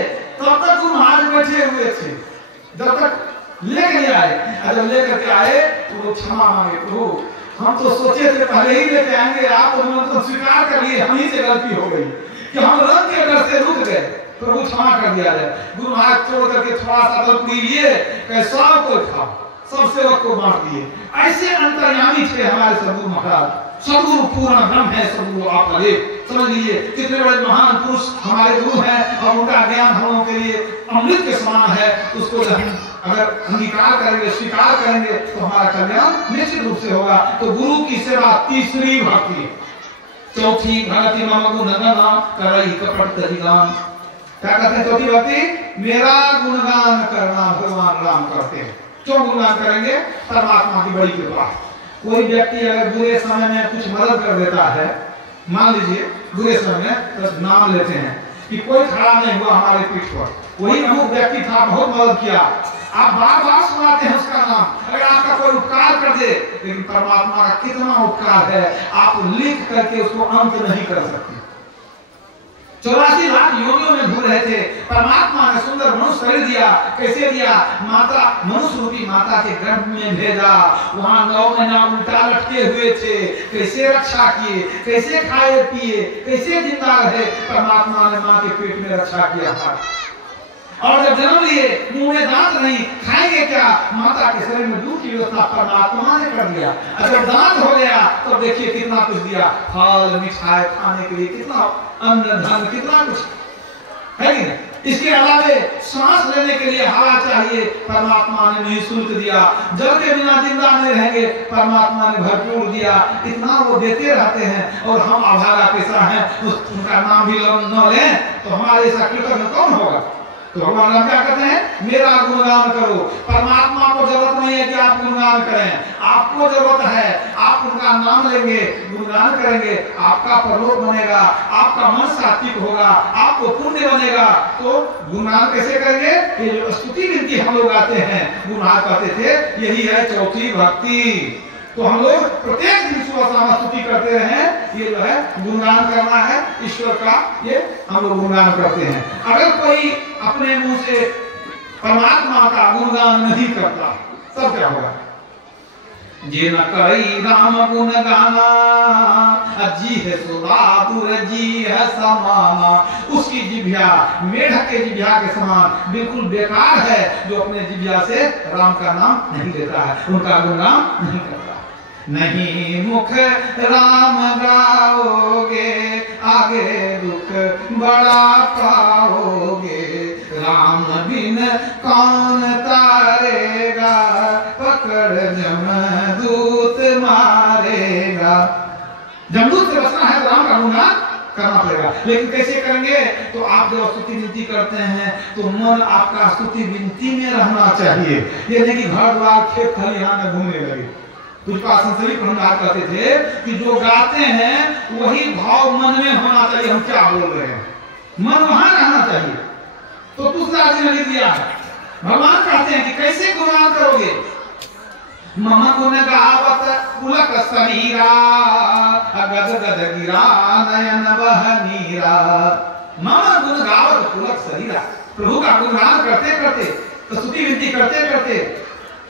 तब तक गुरु महाराज बैठे हुए थे, जब तक लेके नहीं आए। जब लेकर के आए तो वो क्षमा मांगे, प्रभु हम तो सोचे थे पहले ही लेके आएंगे, आप तो निमंत्रण स्वीकार कर लिए, हम ही से गलती हो गई कि हम रंग के डर से रुक गए, प्रभु क्षमा कर दिया जाए। गुरु महाराज तोड़ करके थोड़ा सा दलपुरी लिए, सब को खाओ, सब सेवक को बांट दिए। ऐसे अंतर्यामी थे हमारे सदगुरु महाराज। सदगुरु पूर्ण ब्रह्म है, सदगुरु आप अनेक। समझ लीजिए कितने बड़े महान पुरुष हमारे गुरु हैं और उनका ज्ञान हम लोगों के लिए अमृत के समान है। उसको अगर अंगीकार करेंगे, स्वीकार करेंगे तो हमारा कल्याण निश्चित रूप से होगा। तो गुरु की सेवा तीसरी भक्ति, चौथी भक्ति मम गुणगान करई कपट तरिगान। क्या कहते हैं चौथी भक्ति, मेरा गुणगान करना भगवान राम करते हैं। क्यों गुणगान करेंगे, परमात्मा की बड़ी कृपा। कोई व्यक्ति अगर बुरे समय में कुछ मदद कर देता है, मान लीजिए बुरे समय में तो नाम लेते हैं कि कोई खड़ा नहीं हुआ हमारे पीठ पर, वही अमुक व्यक्ति था, बहुत मदद किया, आप बार बार सुनाते हैं उसका नाम। अगर आपका कोई उपकार कर दे, लेकिन परमात्मा का कितना उपकार है आप लिख करके उसको अंत नहीं कर सकते। 84 लाख योनियों में घूम रहे थे, परमात्मा ने सुंदर मनुष्य शरीर दिया, कैसे दिया? माता मनुष्य रूपी माता के गर्भ में भेजा, वहां 9 महीना उल्टा लटके हुए थे, कैसे रक्षा किए, कैसे खाए पिए, कैसे जिंदा रहे, परमात्मा ने मां के पेट में रक्षा किया था। और जब जन्म लिए, मुंह में दांत नहीं, खाएंगे क्या? माता के शरीर में दूध की व्यवस्था परमात्मा ने कर दिया। अगर दांत हो गया तो देखिए कितना कुछ दिया, फल मिठाई खाने के लिए, कितना अन्न धन, कितना कुछ है कि नहीं? इसके अलावे सांस लेने के लिए हवा चाहिए, परमात्मा ने निःशुल्क दिया। जल के बिना जिंदा नहीं रहेंगे, परमात्मा ने भरपूर दिया। इतना वो देते रहते हैं और हम अभागा कैसा है, उनका नाम भी न लें तो हमारे ऐसा कृतज्ञ कौन होगा? तो भगवान राम क्या कहते हैं? मेरा गुणगान करो। परमात्मा को जरूरत नहीं है कि आप गुणगान करें, आपको जरूरत है, आप उनका नाम लेंगे, गुणगान करेंगे, आपका परलोक बनेगा, आपका मन सात्विक होगा, आपको पुण्य बनेगा। तो गुणगान कैसे करेंगे? ये जो स्तुति विनती हम लोग आते हैं, गुणगान कहते थे, यही है चौथी भक्ति। तो हम लोग प्रत्येक दिन सुबह शाम स्तुति करते हैं, ये जो है गुणगान करना है ईश्वर का, ये हम लोग गुणगान करते हैं। अगर कोई अपने मुंह से परमात्मा का गुणगान नहीं करता तब क्या होगा? जे न कई राम गुण गाना, जी है सुरादुर जी है समाना। उसकी जिभ्या मेढक के जिभ्या के समान बिल्कुल बेकार है, जो अपने जिभ्या से राम का नाम नहीं लेता है, उनका गुणगान नहीं करता। नहीं मुख राम गाओगे, आगे दुख बड़ा पाओगे। राम बिन कौन तारेगा, पकड़ जमदूत मारेगा। जमदूत से बचना है तो राम का गुणगान करना पड़ेगा। लेकिन कैसे करेंगे? तो आप जब स्तुति विनती करते हैं तो मन आपका स्तुति विनती में रहना चाहिए, ये नहीं कि घर द्वार खेत खलिहान में घूमने लगे। तुलसीदास सभी भंडार कहते थे कि जो गाते हैं वही भाव मन में होना चाहिए, हम क्या बोल रहे हैं, मन वहां रहना चाहिए। तो तुलसीदास जी ने लिख दिया है, भगवान कहते हैं कि कैसे गुणगान करोगे? मम गुण गावत पुलक शरीरा, गद गद गिरा नयन बह नीरा। मम गुण गावत पुलक शरीरा, प्रभु का गुणगान करते करते, स्तुति विनती करते करते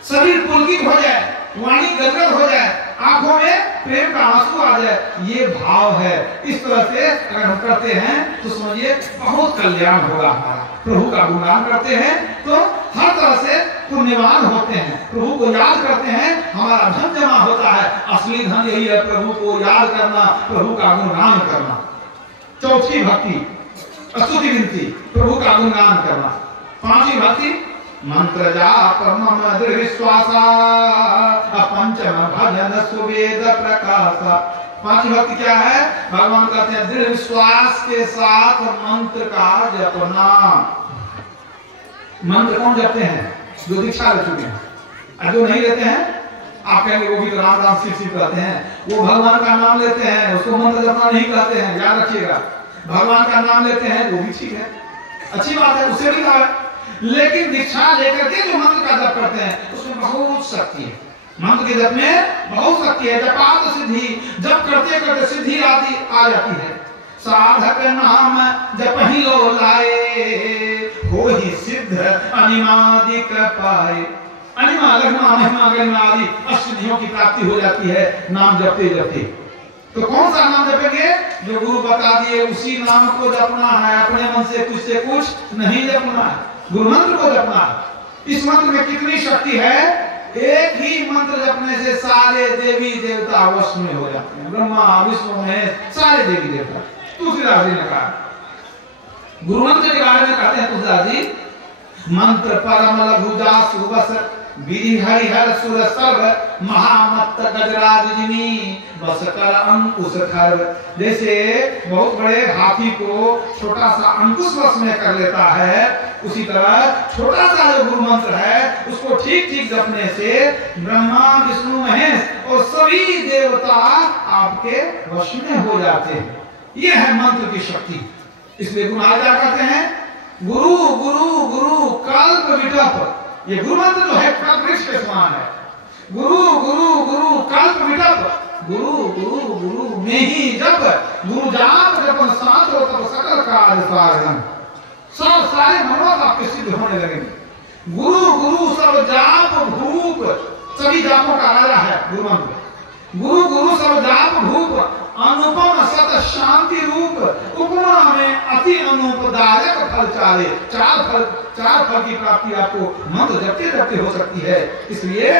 शरीर पुलकित हो जाए, वाणी गदगद हो जाए, आंखों में प्रेम का आंसू आ जाए, ये भाव है। इस तरह से अगर हम करते हैं तो समझिए बहुत कल्याण होगा हमारा। प्रभु का गुणगान करते हैं तो हर तरह से पुण्यवान होते हैं, प्रभु को याद करते हैं, हमारा धन जमा होता है। असली धन यही है, प्रभु को याद करना, प्रभु का गुणगान करना। चौथी भक्ति स्तुति विनती, प्रभु का गुणगान करना। पांचवी भक्ति मंत्र जाप मम दृढ़ विश्वासा, पंचम भजन सुवेद प्रकाशा। पांचवी भक्ति क्या है? भगवान कहते हैं दृढ़ विश्वास के साथ मंत्र का जपना। मंत्र कौन जपते हैं? जो दीक्षा ले चुके हैं। और जो नहीं लेते हैं, आप कहेंगे वो भी तो राम राम शिव शिव कहते हैं, वो भगवान का नाम लेते हैं, उसको मंत्र जपना नहीं कहते हैं, याद रखिएगा। भगवान का नाम लेते हैं वो भी ठीक है, अच्छी बात है, उससे भी लाभ। लेकिन दीक्षा लेकर के जो मंत्र का जप करते हैं उसमें बहुत शक्ति है, मंत्र के जप में बहुत शक्ति है। जपात सिद्धि, जप करते करते सिद्धि आदि आ जाती है। साधक नाम जप ही लो लाए, हो ही सिद्ध अनिमादिक पाए। अनिमा लघ्मा महिमा गरिमा आदि अष्टसिद्धियों की प्राप्ति हो जाती है नाम जपते जपते। तो कौन सा नाम जपेंगे? जो गुरु बता दिए उसी नाम को जपना है, अपने मन से कुछ नहीं जपना है, गुरु मंत्र को जपना है। इस मंत्र में कितनी शक्ति है? एक ही मंत्र जपने से सारे देवी देवता वश में हो जाते हैं, ब्रह्मा विष्णु में सारे देवी देवता। तुलसीदास जी ने कहा, गुरु मंत्र के बारे में कहते हैं तुलसीदास जी, मंत्र परम लघु जासु बस, विधि हरिहर सुर सर्व, महामत्त गजराज जिनी, बस कर अंकुश खर्व। जैसे बहुत बड़े हाथी को छोटा सा अंकुश वश में कर लेता है, उसी तरह छोटा सा जो गुरु मंत्र है उसको ठीक ठीक जपने से ब्रह्मा विष्णु महेश और सभी देवता आपके वश में हो जाते हैं। यह है मंत्र की शक्ति। इसलिए गुरु क्या कहते हैं? गुरु गुरु गुरु कल्प विटप। ये गुरु मंत्र जो है कल्प वृक्ष के समान है। गुरु गुरु गुरु कल्प विटप, गुरु गुरु गुरु में ही जप, गुरु जाप जपन साचो तब सकल काज साधन। सब सारे मनोरथ आपके सिद्ध होने लगेंगे। गुरु गुरु सब जाप भूप, सभी जापों का राजा है गुरु मंत्र। गुरु गुरु सब जाप भूप, अनुपम सत शांति रूप, उपमा में अति अनुपदायक फल चाले। चार फल की प्राप्ति आपको मंत्र जपते जपते हो सकती है। इसलिए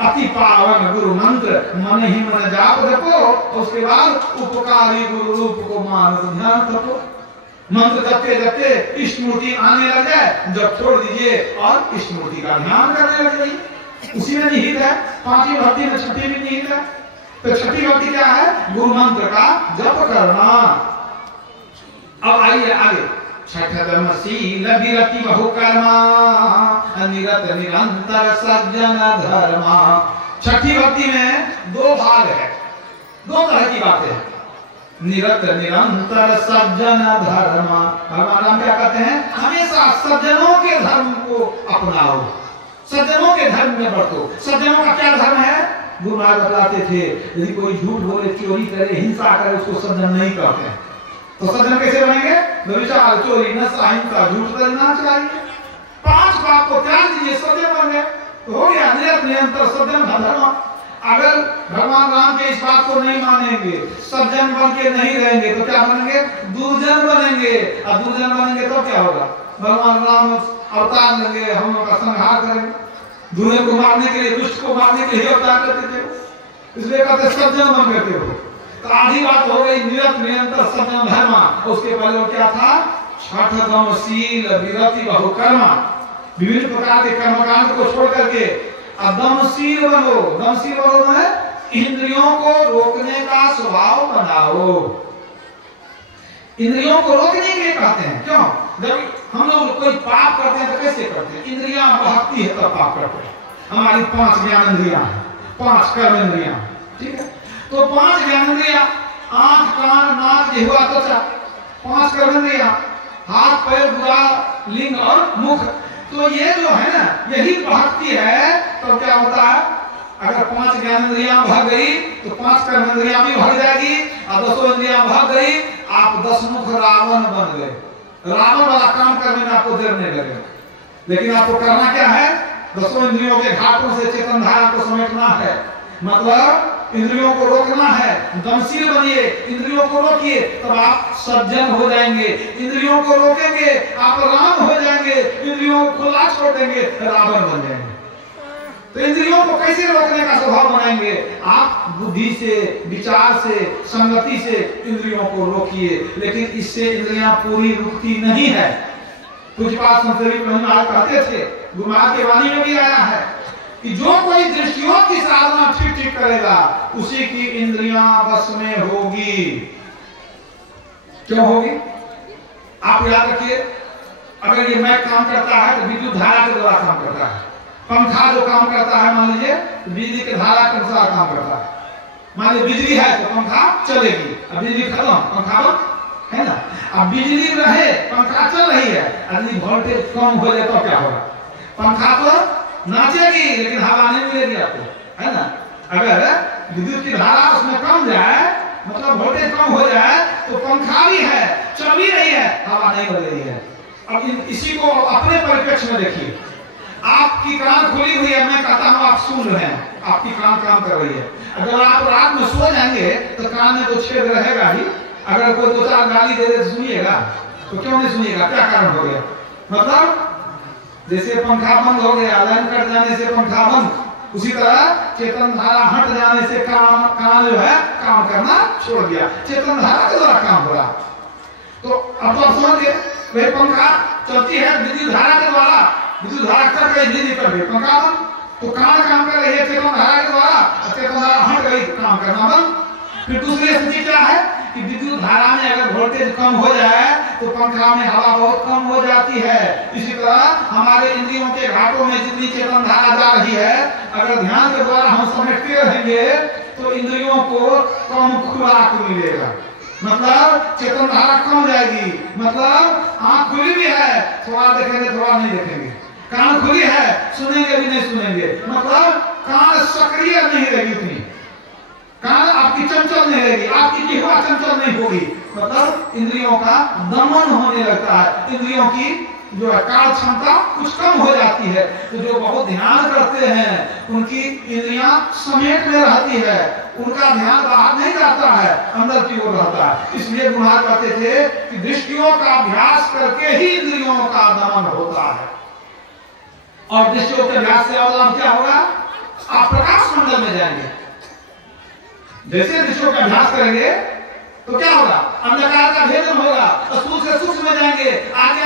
अति पावन गुरु मंत्र मन ही मन जाप जपो, उसके बाद उपकारी गुरु रूप को मानस ध्यान जपो। मंत्र जपते जपते स्मृति आने लग जाए, जब छोड़ दीजिए और स्मृति का ध्यान करने लग जाइए। उसी में निहित है, पांचवी भक्ति में छठी भी निहित है। तो छठी भक्ति क्या है? गुरु मंत्र का जप करना। अब आइए आगे। छठदमशील विरति बहुकर्मा, निरत निरंतर सज्जन धर्मा। छठी भक्ति में दो भाग है, दो तरह की बातें हैं। निरत निरंतर सज्जन धर्मा, भगवान राम क्या कहते हैं? हमेशा सज्जनों के धर्म को अपनाओ, सज्जनों के धर्म में बढ़ो। सज्जनों का क्या धर्म है? गुरु महाराज बताते थे, यदि कोई झूठ बोले, चोरी करे, हिंसा करे, उसको सज्जन नहीं कहते हैं। तो सज्जन कैसे बनेंगे? व्यभिचार, चोरी, नशा, हिंसा, झूठ करना चाहिए। 5 बात को त्याग दीजिए, सज्जन बन गए तो हो गया निरत निरंतर सज्जन धर्म। अगर भगवान राम के इस बात को नहीं मानेंगे, सज्जन बन के नहीं रहेंगे, तो क्या बनेंगे? दुर्जन बनेंगे। और दुर्जन बनेंगे तो क्या होगा? भगवान राम अवतार लेंगे, हम लोग का संहार करेंगे। दुनिया को मारने के लिए, दुष्ट को मारने के लिए अवतार करते थे, इसलिए कहते सज्जन बन करते हो। तो आधी बात हो गई निरत निरंतर सज्जन धर्म। उसके पहले वो क्या था? छठदमशील विरति बहुकर्मा, विभिन्न प्रकार के कर्मकांड को छोड़ करके दमशील बनो। दमशील बनो है इंद्रियों को रोकने का स्वभाव बनाओ। इंद्रियों को रोकने के लिए कहते हैं। क्यों? जब हम लोग कोई पाप करते हैं तो कैसे करते हैं? इंद्रियां भागती है तब पाप करते हैं। हमारी 5 ज्ञान इंद्रियां हैं, 5 कर्म इंद्रियां, ठीक है? तो 5 ज्ञान इंद्रियां, आंख, कान, नाक, जिह्वा, त्वचा, 5 कर्म इंद्रियां, हाथ, पैर, बुरा, लिंग और मुख। तो ये जो है ना, यही भक्ति है। तो क्या होता है? अगर 5 ज्ञान इंद्रियां भाग गई तो 5 कर्म इंद्रियां भी भाग जाएगी, और 10 इंद्रियां भाग गई, आप 10 मुख रावण बन गए। रावण वाला काम करने में आपको देर नहीं लगेगा। लेकिन आपको करना क्या है? 10 इंद्रियों के घाटों से चेतन धारा को समेटना है, मतलब इंद्रियों को रोकना है। दमशील बनिए, इंद्रियों को रोकिए, तब आप सज्जन हो जाएंगे। इंद्रियों को रोकेंगे, आप राम हो जाएंगे। इंद्रियों को खुला छोड़ देंगे, रावण बन जाएंगे। तो इंद्रियों को कैसे रोकने का स्वभाव बनाएंगे? आप बुद्धि से, विचार से, संगति से इंद्रियों को रोकिए। लेकिन इससे इंद्रियां पूरी रुकती नहीं है। कुछ बात कहते थे, गुरु महाराज की वाणी में भी आया है कि जो कोई दृष्टियों की साधना ठीक ठीक करेगा, उसी की इंद्रियां बस में होगी। क्यों होगी? आप याद रखिए, अगर ये मैक काम करता है तो विद्युत धारा के द्वारा काम करता है। पंखा जो काम करता है, मान लीजिए बिजली के धारा के अनुसार काम करता है। मान लीजिए बिजली है तो पंखा चलेगी, अब बिजली खत्म, पंखा बंद, है ना? अब बिजली रहे, पंखा चल रही है, यदि वोल्टेज कम हो जाए तो क्या होगा? पंखा तो नाचेगी लेकिन हवा नहीं मिलेगी आपको, है ना? अगर विद्युत की धारा उसमें कम जाए, मतलब वोल्टेज कम हो जाए, तो पंखा भी है, चल भी रही है, हवा नहीं बदल रही है। अब इसी को अपने परिप्रेक्ष्य में देखिए। आपकी कान खुली हुई है, मैं कहता हूँ आप सुन रहे हैं, आपकी कान काम कर रही है। अगर आप रात में सो जाएंगे तो कान में तो छेद रहेगा ही। अगर कोई 2-4 गाली दे दे तो सुनिएगा? तो क्यों नहीं सुनिएगा? क्या कारण हो गया? मतलब जैसे पंखा बंद हो गया, लाइन कट जाने से पंखा बंद, उसी तरह चेतन धारा हट जाने से कान जो है काम करना छोड़ दिया। चेतन धारा के द्वारा काम हो रहा। तो अब तो आप समझ गए, वही पंखा चलती है विद्युत धारा के द्वारा, विद्युत धारा कट गई, बिजली कट गई, पंखा बंद। तो कान काम कर रही है चेतन धारा के द्वारा, चेतन धारा हट गई, काम करना बंद। फिर दूसरी स्थिति क्या है कि विद्युत धारा में अगर वोल्टेज कम हो जाए तो पंखा में हवा बहुत कम हो जाती है। इसी तरह हमारे इंद्रियों के घाटों में जितनी चेतन धारा जा रही है, अगर ध्यान के द्वारा हम समेटते रहेंगे तो इंद्रियों को कम खुराक मिलेगा, मतलब चेतन धारा कम जाएगी। मतलब आंख खुली भी है, थोड़ा देखेंगे थोड़ा नहीं देखेंगे, कान खुली है, सुनेंगे भी नहीं सुनेंगे, मतलब कान सक्रिय नहीं रहेगी उतनी, कान आपकी चंचल नहीं रहेगी, आपकी जिह्वा चंचल नहीं होगी। मतलब इंद्रियों का दमन होने लगता है, इंद्रियों की जो है कार्य क्षमता कुछ कम हो जाती है। तो जो बहुत ध्यान करते हैं उनकी इंद्रियां समेट में रहती है, उनका ध्यान बाहर नहीं जाता है, अंदर की ओर रहता है। इसलिए गुरु कहते थे कि दृष्टियों का अभ्यास करके ही इंद्रियों का दमन होता है। और दृष्टियों के अभ्यास से और क्या होगा, आप प्रकाश मंडल में जाएंगे। जैसे दृष्टियों का अभ्यास करेंगे तो क्या होगा, अंधकार का भेदन होगा, स्थूल से सूक्ष्म में जाएंगे, आगे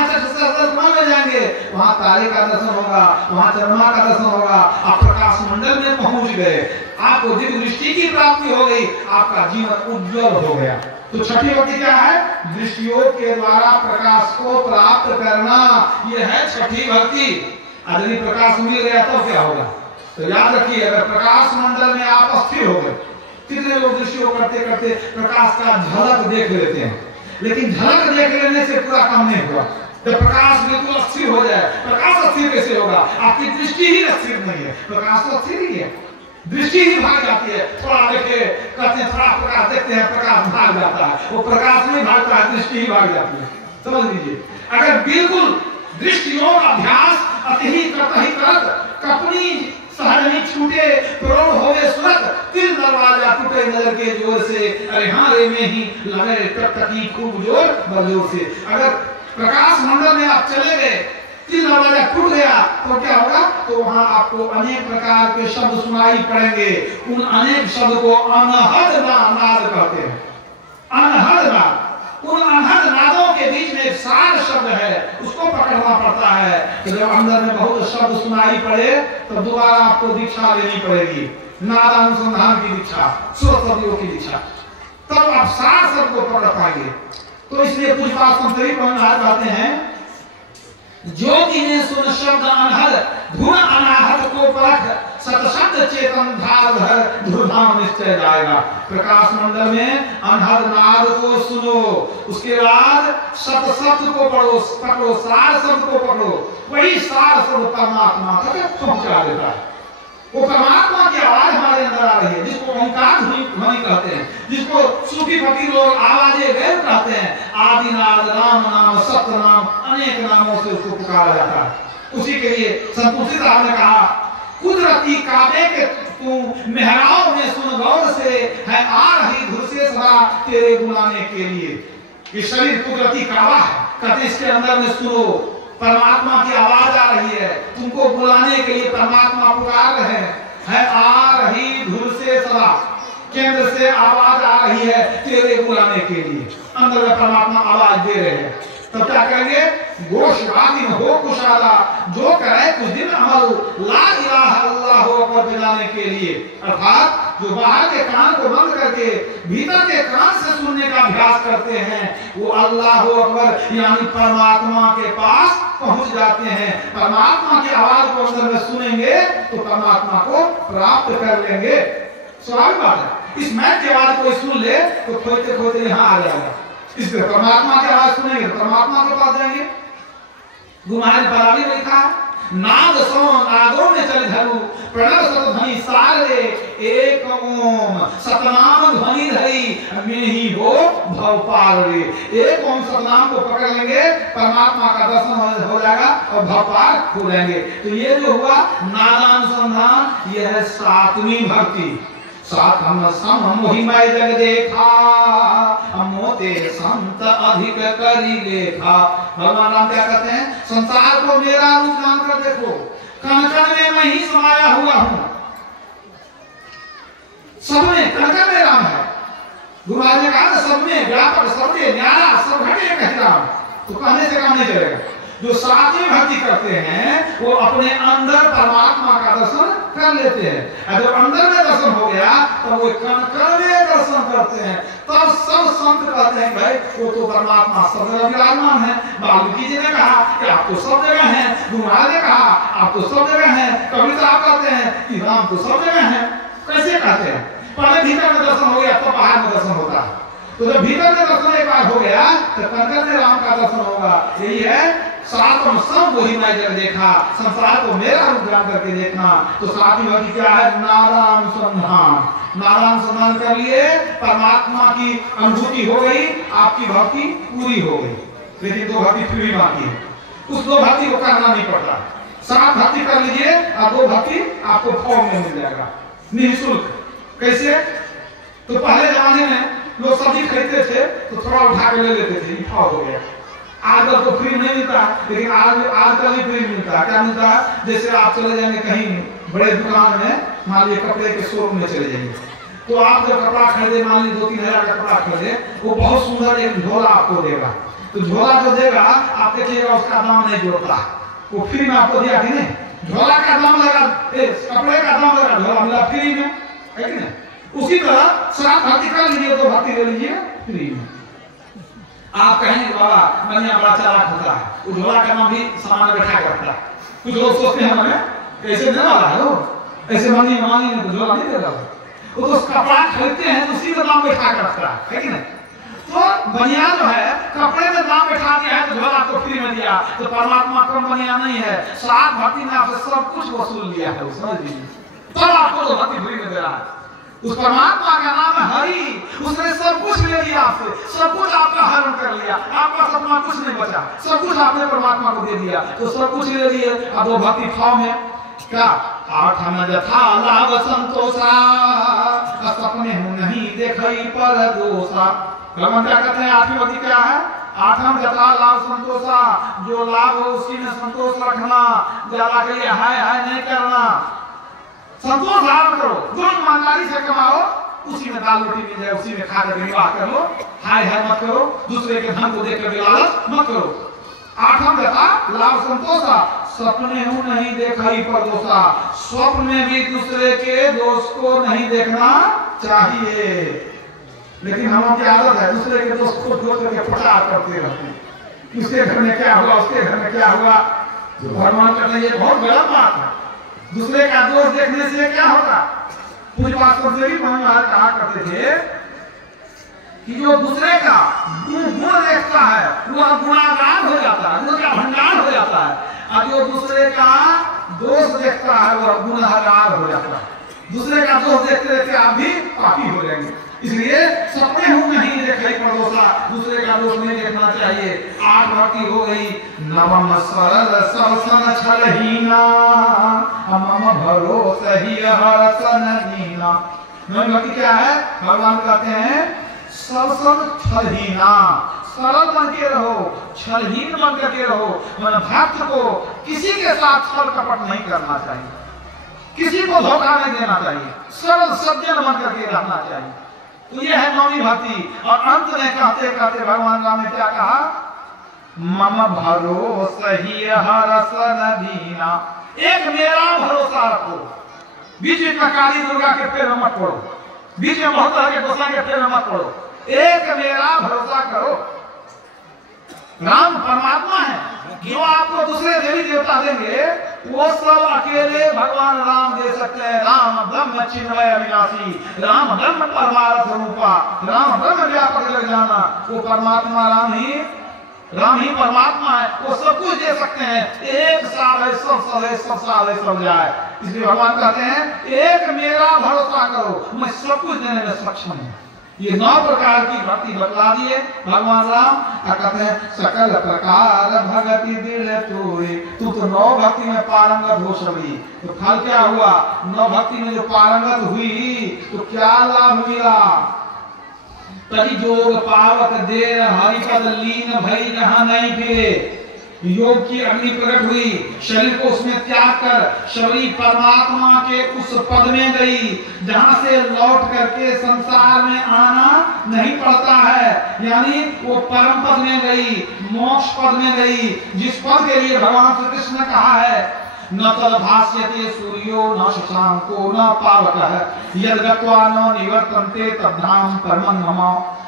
में जाएंगे, वहां तारे का दर्शन होगा, वहां चंद्रमा का दर्शन होगा, आप प्रकाश मंडल में पहुंच गए, आपको दिव्य दृष्टि की प्राप्ति हो गई, आपका जीवन उज्जवल हो गया। तो छठी भक्ति क्या है, दृष्टियों के द्वारा प्रकाश को प्राप्त करना, यह है छठी भक्ति। यदि प्रकाश मिल गया तो क्या होगा, तो याद रखिए, अगर प्रकाश मंडल में आप स्थिर हो गए, कितने लोग दृष्टियों करते करते प्रकाश का झलक देख लेते हैं, लेकिन झलक देख लेने से पूरा काम नहीं हुआ। जब प्रकाश बिल्कुल स्थिर हो जाए, प्रकाश स्थिर कैसे होगा, आपकी दृष्टि ही स्थिर नहीं है, प्रकाश तो स्थिर ही है, दृष्टि ही भाग जाती है। थोड़ा देखे कहते हैं, थोड़ा प्रकाश देखते हैं, प्रकाश भाग जाता है, वो प्रकाश नहीं भागता है, दृष्टि ही भाग जाती है। समझ लीजिए, अगर बिल्कुल दृष्टियों का अभ्यास अति कतही करत कपनी सहज ही छूटे प्रोढ़ होवे सुरत, तिल दरवाजा टूटे नजर के जोर से, अरे हाँ रे में ही लगे टकटकी खूब जोर बलजोर से। अगर प्रकाश मंडल में आप चले गए, तिल दरवाजा टूट गया तो क्या होगा, तो वहां आपको अनेक प्रकार के शब्द सुनाई पड़ेंगे। उन अनेक शब्द को अनहद नाद कहते हैं। अनहद नाद, उन अनहद नादों के बीच में एक सार शब्द है, उसको पकड़ना पड़ता है। तो जब अंदर में बहुत शब्द सुनाई पड़े तो दोबारा आपको दीक्षा लेनी पड़ेगी, नादानुसंधान की दीक्षा, सुर शब्दों की दीक्षा, तब आप सार शब्द को पकड़ पाएंगे। तो इसलिए कुछ बात संतरी कहते हैं, जो किन्हें सुन शब्द अनहद धुन अनाहत को परख, सतशब्द चेतन धार धर धुरधाम निश्चय जाएगा। प्रकाश मंडल में अनहद नाद को सुनो, उसके बाद सत शब्द को पकड़ो, सार शब्द को पकड़ो, वही सार शब्द परमात्मा तक पहुंचा देता है। वो परमात्मा की आवाज हमारे अंदर आ रही है, जिसको ओंकार ध्वनि कहते हैं, जिसको सूफी फकीर लोग आवाजे गैर कहते हैं। आदिनाद, राम नाम, सत्य नाम, अनेक नामों से उसको पुकारा जाता है। उसी के लिए संत तुलसी साहब ने कहा, कुदरती काबे के तू मेहराब में सुन गौर से, है आ रही धुर से सदा तेरे बुलाने के लिए। ये शरीर कुदरती काबा है, कहते इसके अंदर में सुनो, परमात्मा की आवाज आ रही है, तुमको बुलाने के लिए परमात्मा पुकार रहे हैं। आ रही धुर से सदा, केंद्र से आवाज आ रही है तेरे बुलाने के लिए, अंदर में परमात्मा आवाज दे रहे हैं। तब क्या करेंगे, गोशवादिन हो कुशाला, जो करे कुछ दिन अमल, ला इलाहा अल्लाह अकबर बुलाने के लिए। अर्थात जो बाहर के कान को बंद करके भीतर के कान से सुनने का अभ्यास करते हैं, वो अल्लाह अकबर यानी परमात्मा के पास पहुंच जाते हैं। परमात्मा की आवाज को अंदर में सुनेंगे तो परमात्मा को प्राप्त कर लेंगे। स्वाभाविक बात है, इस मैच की आवाज को सुन ले तो खोजते खोजते यहाँ आ जाएगा। इसलिए परमात्मा की आवाज सुनेंगे तो परमात्मा के पास जाएंगे। गुमारे बराबरी में लिखा है, नाद सो नादों में चले धरू, प्रणव सत ध्वनि सारे, एक ओम सतनाम ध्वनि धरी, में ही हो भव पार रे। एक ओम सतनाम को पकड़ लेंगे, परमात्मा का दर्शन हो जाएगा और भव पार हो जाएंगे। तो ये जो हुआ नादानुसंधान, यह है सातवीं भक्ति। सात हम सम मोहिमय जग देखा, मोते संत अधिक करी लेखा। भगवान राम क्या कहते हैं, संसार को मेरा रूप जानकर देखो, कण कण में मैं ही समाया हुआ हूं, सब में कण कण में राम है। गुरु महाराज ने कहा सब में व्यापक, सब में न्यारा, सब घटे कह राम, तो कहने से काम नहीं चलेगा। जो सातवीं भक्ति करते हैं वो अपने अंदर परमात्मा का दर्शन कर लेते हैं। जब अंदर में दर्शन हो गया तो वो कण कण में दर्शन करते हैं। तब सब संत कहते हैं भाई वो तो परमात्मा सब जगह विराजमान है। वाल्मीकि जी ने कहा कि आप तो सब जगह हैं, गुरु महाराज ने कहा आप तो सब जगह हैं, कबीर साहब कहते हैं कि राम तो सब जगह है। कैसे कहते हैं, पहले भीतर में दर्शन हो गया तो बाहर में दर्शन होता है। तो जब भीतर में दर्शन एक बार हो गया तो कण कण में राम का दर्शन होगा। यही है सातम सब वही मैं जब देखा, संसार को मेरा रूप ध्यान करके देखना। तो सातवीं भक्ति क्या है? नारानुसंधान। नारानुसंधान कर लिए, परमात्मा की अनुभूति हो गई, आपकी भक्ति पूरी हो गई। लेकिन दो भक्ति फिर भी बाकी है, उस दो भक्ति को करना नहीं पड़ता। सात भक्ति कर लीजिए और दो भक्ति आपको फॉर्म में मिल जाएगा निःशुल्क। कैसे? तो पहले जमाने में लोग सब्जी खरीदते थे तो थोड़ा उठा के ले लेते थे, भाव हो गया। आजकल तो फ्री नहीं मिलता, लेकिन आजकल ही फ्री मिलता है। क्या मिलता है? जैसे आप चले जाएंगे कहीं बड़े दुकान में, मान लीजिए कपड़े के शोरूम में चले जाएंगे, तो आप जब कपड़ा खरीदे, मान लीजिए 2-3 हजार का कपड़ा खरीदे, वो बहुत सुंदर एक झोला आपको देगा। तो झोला जो देगा आप देखिएगा उसका दाम नहीं जोड़ता, वो फ्री में आपको दिया कि नहीं? झोला का दाम लगा, कपड़े का दाम लगा, झोला मिला फ्री में, है कि नहीं? उसी तरह सात भक्ति कर लीजिए, दो भक्ति ले लीजिए फ्री में। आप कहेंगे बाबा मनिया बड़ा चालाक होता है, वो झोला का नाम भी सामान बैठा के रखता है। कुछ लोग सोचते हैं हमें कैसे देने वाला है वो, ऐसे मनी मांगी तो झोला नहीं देगा वो, तो कपड़ा खरीदते हैं तो उसी का दाम बैठा के रखता है कि नहीं? तो बनिया जो है कपड़े में दाम बैठा दिया है तो झोला आपको फ्री में दिया। तो परमात्मा कम बनिया नहीं है, सात भक्ति ने आपसे सब कुछ वसूल लिया है, समझ लीजिए, तब आपको तो भक्ति फ्री में दे रहा है। उस परमात्मा का नाम है हरि, उसने सब कुछ ले लिया आपसे, सब कुछ आपका हरण कर लिया, आपका सपना कुछ नहीं बचा, सब कुछ आपने परमात्मा को दे दिया। तो सब कुछ ले लिए। अब वो भक्ति फॉर्म है क्या? आठम यथा लाभ संतोषा, सपने हूं नहीं देखई पर दोषा। भगवान क्या कहते हैं? आठवीं भक्ति क्या है? आठम यथा लाभ संतोषा, जो लाभ हो उसी में संतोष रखना, ज्यादा के लिए हाय हाय नहीं करना, संतोष धारण करो। जो ईमानदारी से कमाओ उसी में दाल रोटी मिल जाए, उसी में खा कर निर्वाह कर लो, हाय हाय मत करो, दूसरे के धन को देख कर लालच मत करो। आठम यथा लाभ संतोषा, सपने हूं नहीं देखई पर दोषा, स्वप्न में भी दूसरे के दोष को नहीं देखना चाहिए। लेकिन हम की आदत है दूसरे के दोस्त को खोज करके प्रचार करते रहते हैं, उसके घर में क्या हुआ, उसके घर में क्या हुआ। जो भगवान कहते हैं ये बहुत गलत बात है। दूसरे का दोष देखने से क्या होगा? पूज्यपाद से भी महाराज कहा करते थे कि जो दूसरे का गुण देखता है वह गुणागार हो जाता है, गुण का भंडार हो जाता है, और जो दूसरे का दोष देखता है वह गुनहगार हो जाता है। दूसरे का दोष देखते देखते आप भी पापी हो जाएंगे। इसलिए सपने हूं नहीं देखे पर दोषा, दूसरे का दोष नहीं देखना चाहिए। आठ भक्ति हो गई। नवम सरल सरसन छलहीना, मम भरोसा ही हरसन हीना। नवम भक्ति क्या है? भगवान कहते हैं सरसन छलहीना, सरल बन के रहो, छलहीन बन के रहो। मतलब भक्त को किसी के साथ छल कपट नहीं करना चाहिए, किसी को धोखा नहीं देना चाहिए, सरल सज्जन बन करके रहना चाहिए। तो ये है नौवीं भक्ति। और अंत में कहते कहते भगवान राम ने क्या कहा? मम भरोसा ही हरसन दीना। एक मेरा भरोसा रखो। बीच में काली दुर्गा के पैर में मत पड़ो, बीच में बहुत तरह के गोसाई के पैर में मत पड़ो, एक मेरा भरोसा करो। राम परमात्मा है, जो आपको दूसरे देवी देवता देंगे वो सब अकेले भगवान राम दे सकते हैं। राम ब्रह्म चिन्मय अविनाशी, राम ब्रह्म परमार्थ रूपा, राम ब्रह्म व्यापक लग जाना। वो परमात्मा राम ही परमात्मा है, वो सब कुछ दे सकते हैं। एक साल है सब साल है, सब साल है सब जाए। इसलिए भगवान कहते हैं एक मेरा भरोसा करो, मैं सब कुछ देने में सक्षम हूँ। ये 9 प्रकार की भक्ति बतला दिए भगवान राम। कहते हैं सकल प्रकार भक्ति दिल तोरे, तू तो 9 भक्ति में पारंगत हो सभी। तो फल क्या हुआ? 9 भक्ति में जो पारंगत हुई तो क्या लाभ मिला? तरी जोग पावत देर हरिपद लीन भई जहां नहीं फिरे। योग की अग्नि प्रकट हुई, शरीर को उसमें त्याग कर शरीर परमात्मा के उस पद में गई जहां से लौट करके संसार में आना नहीं पड़ता है। यानी वो परम पद में गई, मोक्ष पद में गई, जिस पद के लिए भगवान श्री कृष्ण ने कहा है न तद भास्यते सूर्यो न शशांको न पावकः यद गत्वा न निवर्तन्ते तद्धाम परमं मम।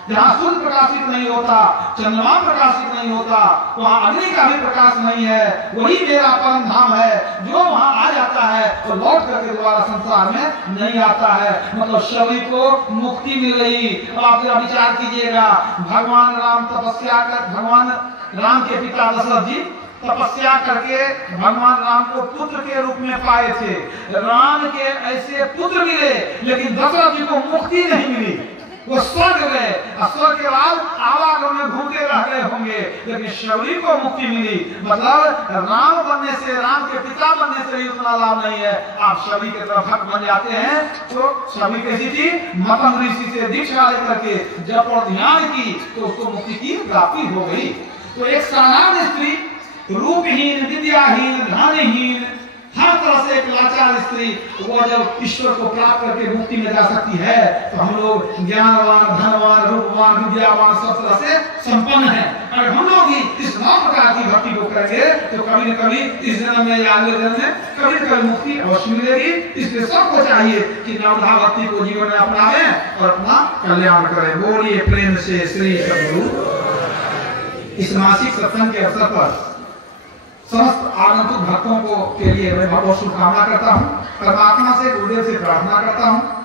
जहाँ सूर्य प्रकाशित नहीं होता, चंद्रमा प्रकाशित नहीं होता, वहाँ अग्नि का भी प्रकाश नहीं है, वही मेरा परम धाम है। जो वहाँ आ जाता है तो लौट करके दोबारा संसार में नहीं आता है। मतलब शरीर को मुक्ति मिल रही। अब आप जरा विचार कीजिएगा, भगवान राम तपस्या कर, भगवान राम के पिता दशरथ जी तपस्या करके भगवान राम को पुत्र के रूप में पाए थे। राम के ऐसे पुत्र मिले, लेकिन दशरथ जी को मुक्ति नहीं मिली। वो स्वर्ग गए, स्वर्ग के बाद आवागमन में घूमते रह गए होंगे, लेकिन शबरी को मुक्ति मिली। मतलब राम बनने से, राम के पिता बनने से उतना लाभ नहीं है। आप शबरी के तरफ भक्त बन जाते हैं तो शबरी कैसी थी, मतंग ऋषि से दीक्षा लेकर के जब और ध्यान की तो उसको मुक्ति की प्राप्ति हो गई। तो एक साधारण स्त्री, रूपहीन, विद्याहीन, धनहीन, हर तरह से एक लाचार स्त्री, वो जब ईश्वर को प्राप्त करके मुक्ति में जा सकती है, तो हम लोग ज्ञानवान, धनवान, रूपवान, विद्यावान, सब तरह से संपन्न हैं। अगर हम लोग भी इस नौ प्रकार की भक्ति को करेंगे तो कभी न कभी इस जन्म में या अगले जन्म में कभी न कभी मुक्ति अवश्य मिलेगी। इसलिए सबको चाहिए कि नवधा भक्ति को जीवन में अपनावे और अपना कल्याण करें। बोलिए प्रेम से श्री सद्गुरु। इस मासिक सत्संग के अवसर पर समस्त आगंतुक भक्तों को के लिए मैं बहुत शुभकामना करता हूँ। परमात्मा से, गुरुदेव से प्रार्थना करता हूँ